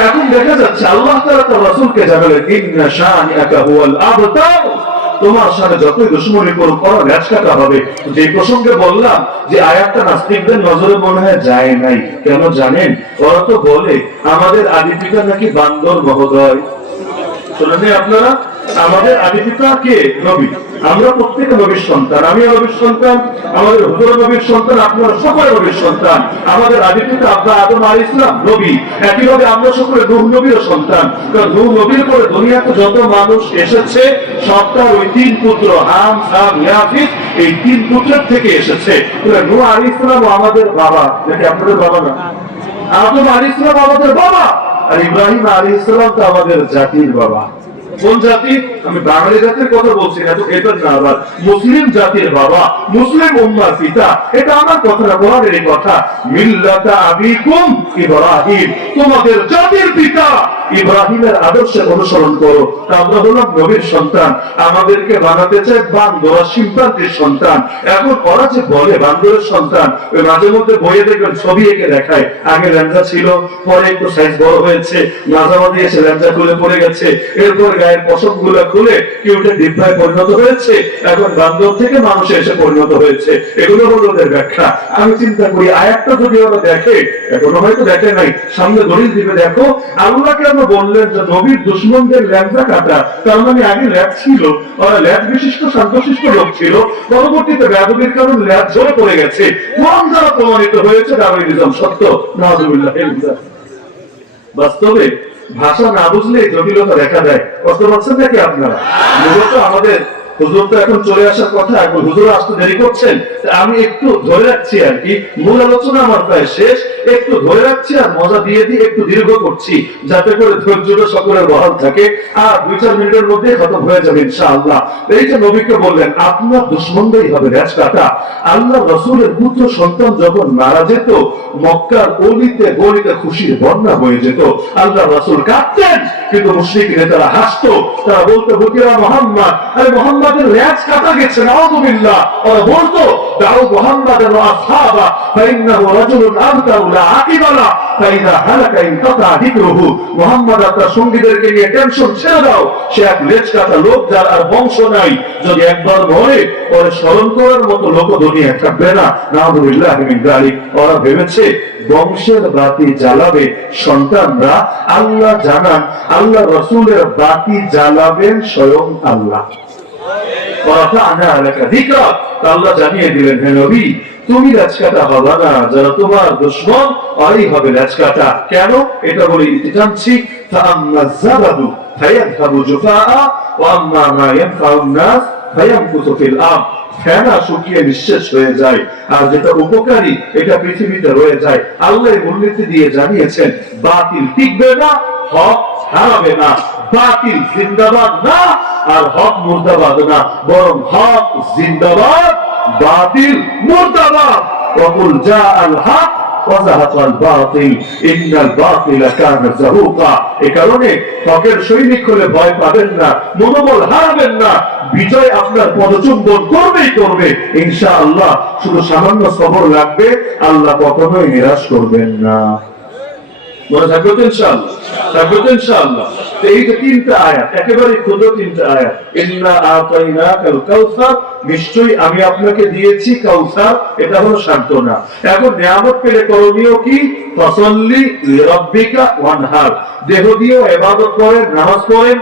এখন দেখা যাচ্ছে আল্লাহ তাআলা তার রাসূলকে জানালেন ইন্না শানিআকা হুয়াল আবতার, তোমার সাথে যতই দুশমনি করুক করা ল্যাচ কাটা হবে। যে প্রসঙ্গে বললাম যে আয়াতটা নাস্তিকদের নজরে মনে হয় যায় নাই, কেন জানেন? ওরা তো বলে আমাদের আদি পিতা নাকি বান্দর মহোদয়। শোনেন আপনারা? আমাদের আদি পিতা কে? নবী। আমরা প্রত্যেকে নবীর সন্তান। আমিও নবীর সন্তান, আমাদের হুজুর নবীর সন্তান, আপনারা সকলে নবীর সন্তান। আমাদের আদি পিতা আব্বা আদম আলাইহিস সালাম নবী। একইভাবে আমরা সকলে নূহ নবীর সন্তান। কারণ নূহ নবীর পরে দুনিয়াতে যত মানুষ এসেছে সবটা ওই 3 পুত্র হাম, সাম, ইয়াফিস, এই 3 পুত্রের থেকে এসেছে। নূহ আলাইহিস সালাম আমাদের বাবা, নাকি আপনাদের বাবা না? আদম আলাইহিস সালাম আমাদের বাবা, আর ইব্রাহিম আলাইহিস সালাম তো আমাদের জাতির বাবা। কোন জাতি? আমি বাঙালি জাতির কথা বলছি না, এটা না, আবার মুসলিম জাতির বাবা, মুসলিম উম্মার পিতা। এটা আমার কথা না, কোরআনের কথা। মিল্লাতা আবিকুম ইব্রাহিম, তোমাদের জাতির পিতা ইব্রাহিমের আদর্শে অনুসরণ করো। আমরা হলাম নবীর সন্তান, আমাদেরকে বানাতে চায় বান্দর, শিম্পাঞ্জির সন্তান। এখন ওরা যে বলে বান্দরের সন্তান, ওই মাঝে মধ্যে বইয়ে দেখবেন ছবি এঁকে দেখায়, আগে ল্যাংচা ছিল, পরে একটু সাইজ বড় হয়েছে, মাঝামাঝি এসে ল্যাংচা খুলে পড়ে গেছে, এরপর গায়ের পশম গুলা খুলে কি উঠে ডিব্বায় পরিণত হয়েছে, এখন বান্দর থেকে মানুষে এসে পরিণত হয়েছে। এগুলো হলো ওদের ব্যাখ্যা। আমি চিন্তা করি আয়াতটা যদি ওরা দেখে, এখনো হয়তো দেখে নাই, সামনে দলিল দিবে, দেখো আল্লাহ কেন বললেন যে নবীর দুশমনদের ল্যাংচা কাটা? তার মানে আগে ল্যাজ ছিল, ওরা ল্যাজ বিশিষ্ট শান্তশিষ্ট লোক ছিল, পরবর্তীতে বেয়াদবির কারণ ল্যাজ ঝরে পড়ে গেছে। কোরআন দ্বারা প্রমাণিত হয়েছে দারুইনিজম সত্য। নাউযুবিল্লাহ। বাস্তবে ভাষা না বুঝলে জটিলতা দেখা দেয়। কষ্ট পাচ্ছেন নাকি আপনারা? মূলত আমাদের হুজুর তো এখন চলে আসার কথা, এখন হুজুর আসতে দেরি করছেন, আমি একটু ধরে রাখছি আর কি, মূল আলোচনা আমার প্রায় শেষ, একটু ধরে রাখছি আর মজা দিয়ে দিয়ে একটু দীর্ঘ করছি, যাতে করে ধৈর্যটা সকলের বহাল থাকে, আর 2-4 মিনিটের মধ্যে খতম হয়ে যাবে ইনশাআল্লাহ। এই যে নবীকে বললেন আপনার দুশমনদেরই হবে লেজ কাটা। আল্লাহ রাসূলের পুত্র সন্তান যখন মারা যেত, মক্কার অলিতে গলিতে খুশির বন্যা বয়ে যেত, আল্লাহ রাসূল কাঁদতেন, কিন্তু মুশরিকরা তারা হাসতো, তারা বলতো বুকিরা মুহাম্মদ, আরে মুহাম্মাদের লেজ কাটা গেছে, নাউযুবিল্লাহ। ওরা বলতো দাউ মুহাম্মাদান ওয়া আসহাবা ফাইন্নাহু রাজুলুন আবতারু লা আকিবালা ফাইদা হালাকা ইনকাতা যিকরুহু। মুহাম্মদ আর তার সঙ্গীদেরকে নিয়ে টেনশন ছেড়ে দাও, সে এক লেজ কাটা লোক, যার আর বংশ নাই, যদি একবার মরে পরে স্মরণ করার মতো লোক দুনিয়ায় থাকবে না, নাউযুবিল্লাহ মিন যালিক। ওরা ভেবেছে বংশের বাতি জ্বালাবে সন্তানরা, আল্লাহ জানান আল্লাহ রাসূলের বাতি জ্বালাবেন স্বয়ং আল্লাহ। আল্লাহ জানিয়ে দিলেন, হে নবী তুমি লেজ কাটা হবে না, যারা তোমার দুশমন ওরাই হবে লেজ কাটা। কেন? এটা বলে দিতে চাচ্ছি, ফাআম্মা যাবাদু ফায়াযহাবু জুফাআ ওয়া আম্মা মা ইয়ানফাউন নাস ফায়ামকুতু ফিল আরদ। ফেনা শুকিয়ে নিঃশেষ হয়ে যায়, আর যেটা উপকারী এটা পৃথিবীতে রয়ে যায়। আল্লাহ মূলনীতি দিয়ে জানিয়েছেন বাতিল টিকবে না, হক হারাবে না। বাতিল জিন্দাবাদ না, আর হক মুর্দাবাদ না, বরং হক জিন্দাবাদ, বাতিল মুর্দাবাদ। ওয়াকুল জাআল হক ওয়া যাহাকাল বাতিল ইন্নাল বাতিলা কানা যাহুকা। এই কারণে হকের সৈনিক হলে ভয় পাবেন না, মনোবল হারাবেন না, বিজয় আপনার পদচুম্বন করবেই করবে ইনশাআল্লাহ। শুধু সামান্য সবর লাগবে, আল্লাহ কখনোই নিরাশ করবেন না। মনে থাকবে তো ইনশাআল্লাহ, থাকবে তো ইনশাআল্লাহ। এই যে 3টা আয়াত, একেবারে ক্ষুদ্র 3টা আয়াত, ইন্না আতাইনাকাল কাউসার, নিশ্চয়ই আমি আপনাকে দিয়েছি কাউসার, এটা হলো সান্ত্বনা। এখন নিয়ামত পেলে করণীয় কি? ফাসাল্লি লিরাব্বিকা ওয়ানহার। দেহ দিয়েও ইবাদত করেন, নামাজ পড়েন,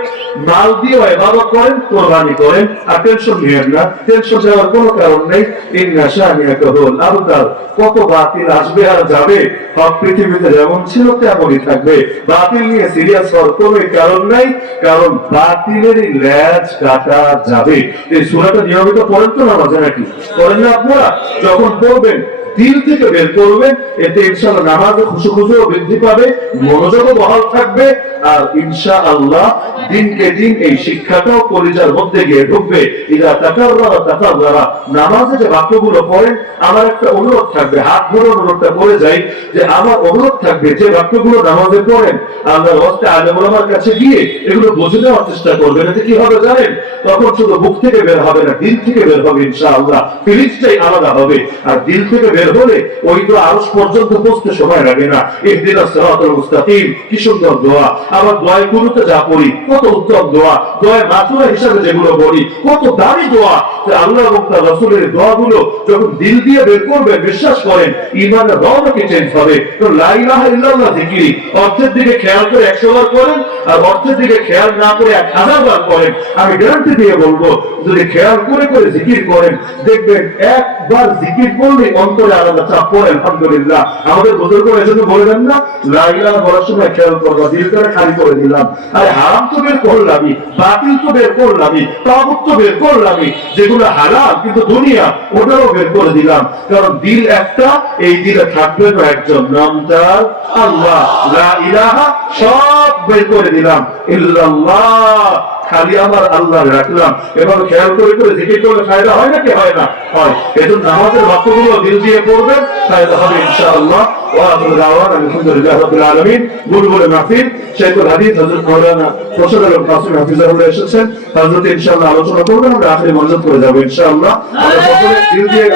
মাল দিয়েও ইবাদত করেন, কুরবানি করেন, আর টেনশন নেবেন না, টেনশন নেওয়ার কোনো কারণ নেই। ইন্না শানিয়াকা হুয়াল আবতার। কত বাতিল আসবে আর যাবে, হক পৃথিবীতে যেমন ছিল তেমনই থাকবে। বাতিল নিয়ে সিরিয়াস হওয়ার কোনো কারণ নাই, কারণ বাতিলেরই লেজ কাটা যাবে। এই সূরাটা নিয়মিত পড়েন তো নামাজে নাকি? পড়েন না আপনারা? যখন পড়বেন দিল থেকে বের করবেন, এতে ইনশাআল্লাহ নামাজে খুশু-খুশুও বৃদ্ধি পাবে, মনোযোগও বহাল থাকবে, আর ইনশাআল্লাহ দিনকে দিন এই শিক্ষাটাও কলিজার মধ্যে গিয়ে ঢুকবে। ইদা তাকাররারা, নামাজে যে বাক্যগুলো পড়েন, আমার একটা অনুরোধ থাকবে, হাত ধরে অনুরোধটা করে যাই, যে আমার অনুরোধ থাকবে যে বাক্যগুলো নামাজে পড়েন, আল্লাহর ওয়াস্তে আলেম ওলামার কাছে গিয়ে এগুলো বুঝে নেওয়ার চেষ্টা করবেন। এতে কি হবে জানেন? তখন শুধু মুখ থেকে বের হবে না, দিল থেকে বের হবে ইনশাআল্লাহ। ফিলিংসটাই আলাদা হবে, আর দিল থেকে বের হলে ওই তো আরশ পর্যন্ত পৌঁছতে সময় লাগে না। ইহদিনাস সিরাতাল মুস্তাকিম, কি সুন্দর দোয়া। আবার দোয়ায় কুনুতে যা পড়ি কত উত্তম দোয়া, দোয়ায় মাসুরা হিসাবে যেগুলো পড়ি কত দামি দোয়া। আল্লাহ এবং তার রাসূলের দোয়াগুলো যখন দিল দিয়ে বের করবেন, বিশ্বাস করেন ঈমানের রওনাকে চেঞ্জ হবে। তো লা ইলাহা ইল্লাল্লাহ জিকির অর্থের দিকে খেয়াল করে 100 বার করেন, আর অর্থের দিকে খেয়াল না করে 1000 বার করেন। আমি গ্যারান্টি দিয়ে বলবো, যদি খেয়াল করে করে জিকির করেন, দেখবেন একবার জিকির করলে অন্তরে আলাদা চাপ পড়ে। আলহামদুলিল্লাহ, আমাদের বুজুর্গরা এজন্য বলে দেন না, লা ইলাহা বলার সময় খেয়াল করবা, দিল করে খালি করে দিলাম। আরে হারাম তো বের করলামই, বাতিল তো বের করলামই, তাগুত তো বের করলামই, যেগুলো হালাল কিন্তু দুনিয়া, ওটাও বের করে দিলাম। কারণ দিল একটা, এই দিলে থাকবে না একজন, নাম তার আল্লাহ। লা ইলাহা সব বের করে দিলাম, ইল্লাল্লাহ খালি আমার আল্লাহ রাখলাম। এবার খেয়াল করে করে জিকির করলে ফায়দা হয় নাকি হয় না? হয়। এজন্য নামাজের বাক্যগুলো দিল দিয়ে পড়বেন, ফায়দা হবে ইনশাআল্লাহ। ওয়া আখিরু দাওয়ানা আলহামদুলিল্লাহি রাব্বিল আলামিন। বুলবুল মাহফিল শাইখুল হাদিস হযরত মাওলানা মোর্শেদ আলম কাসেম হাফিজাহুল্লাহ এসেছেন। হযরত ইনশাআল্লাহ আলোচনা করবেন, আমরা আখিরি মঞ্জত করে যাব ইনশাআল্লাহ। আমরা সকলে দিল দিয়ে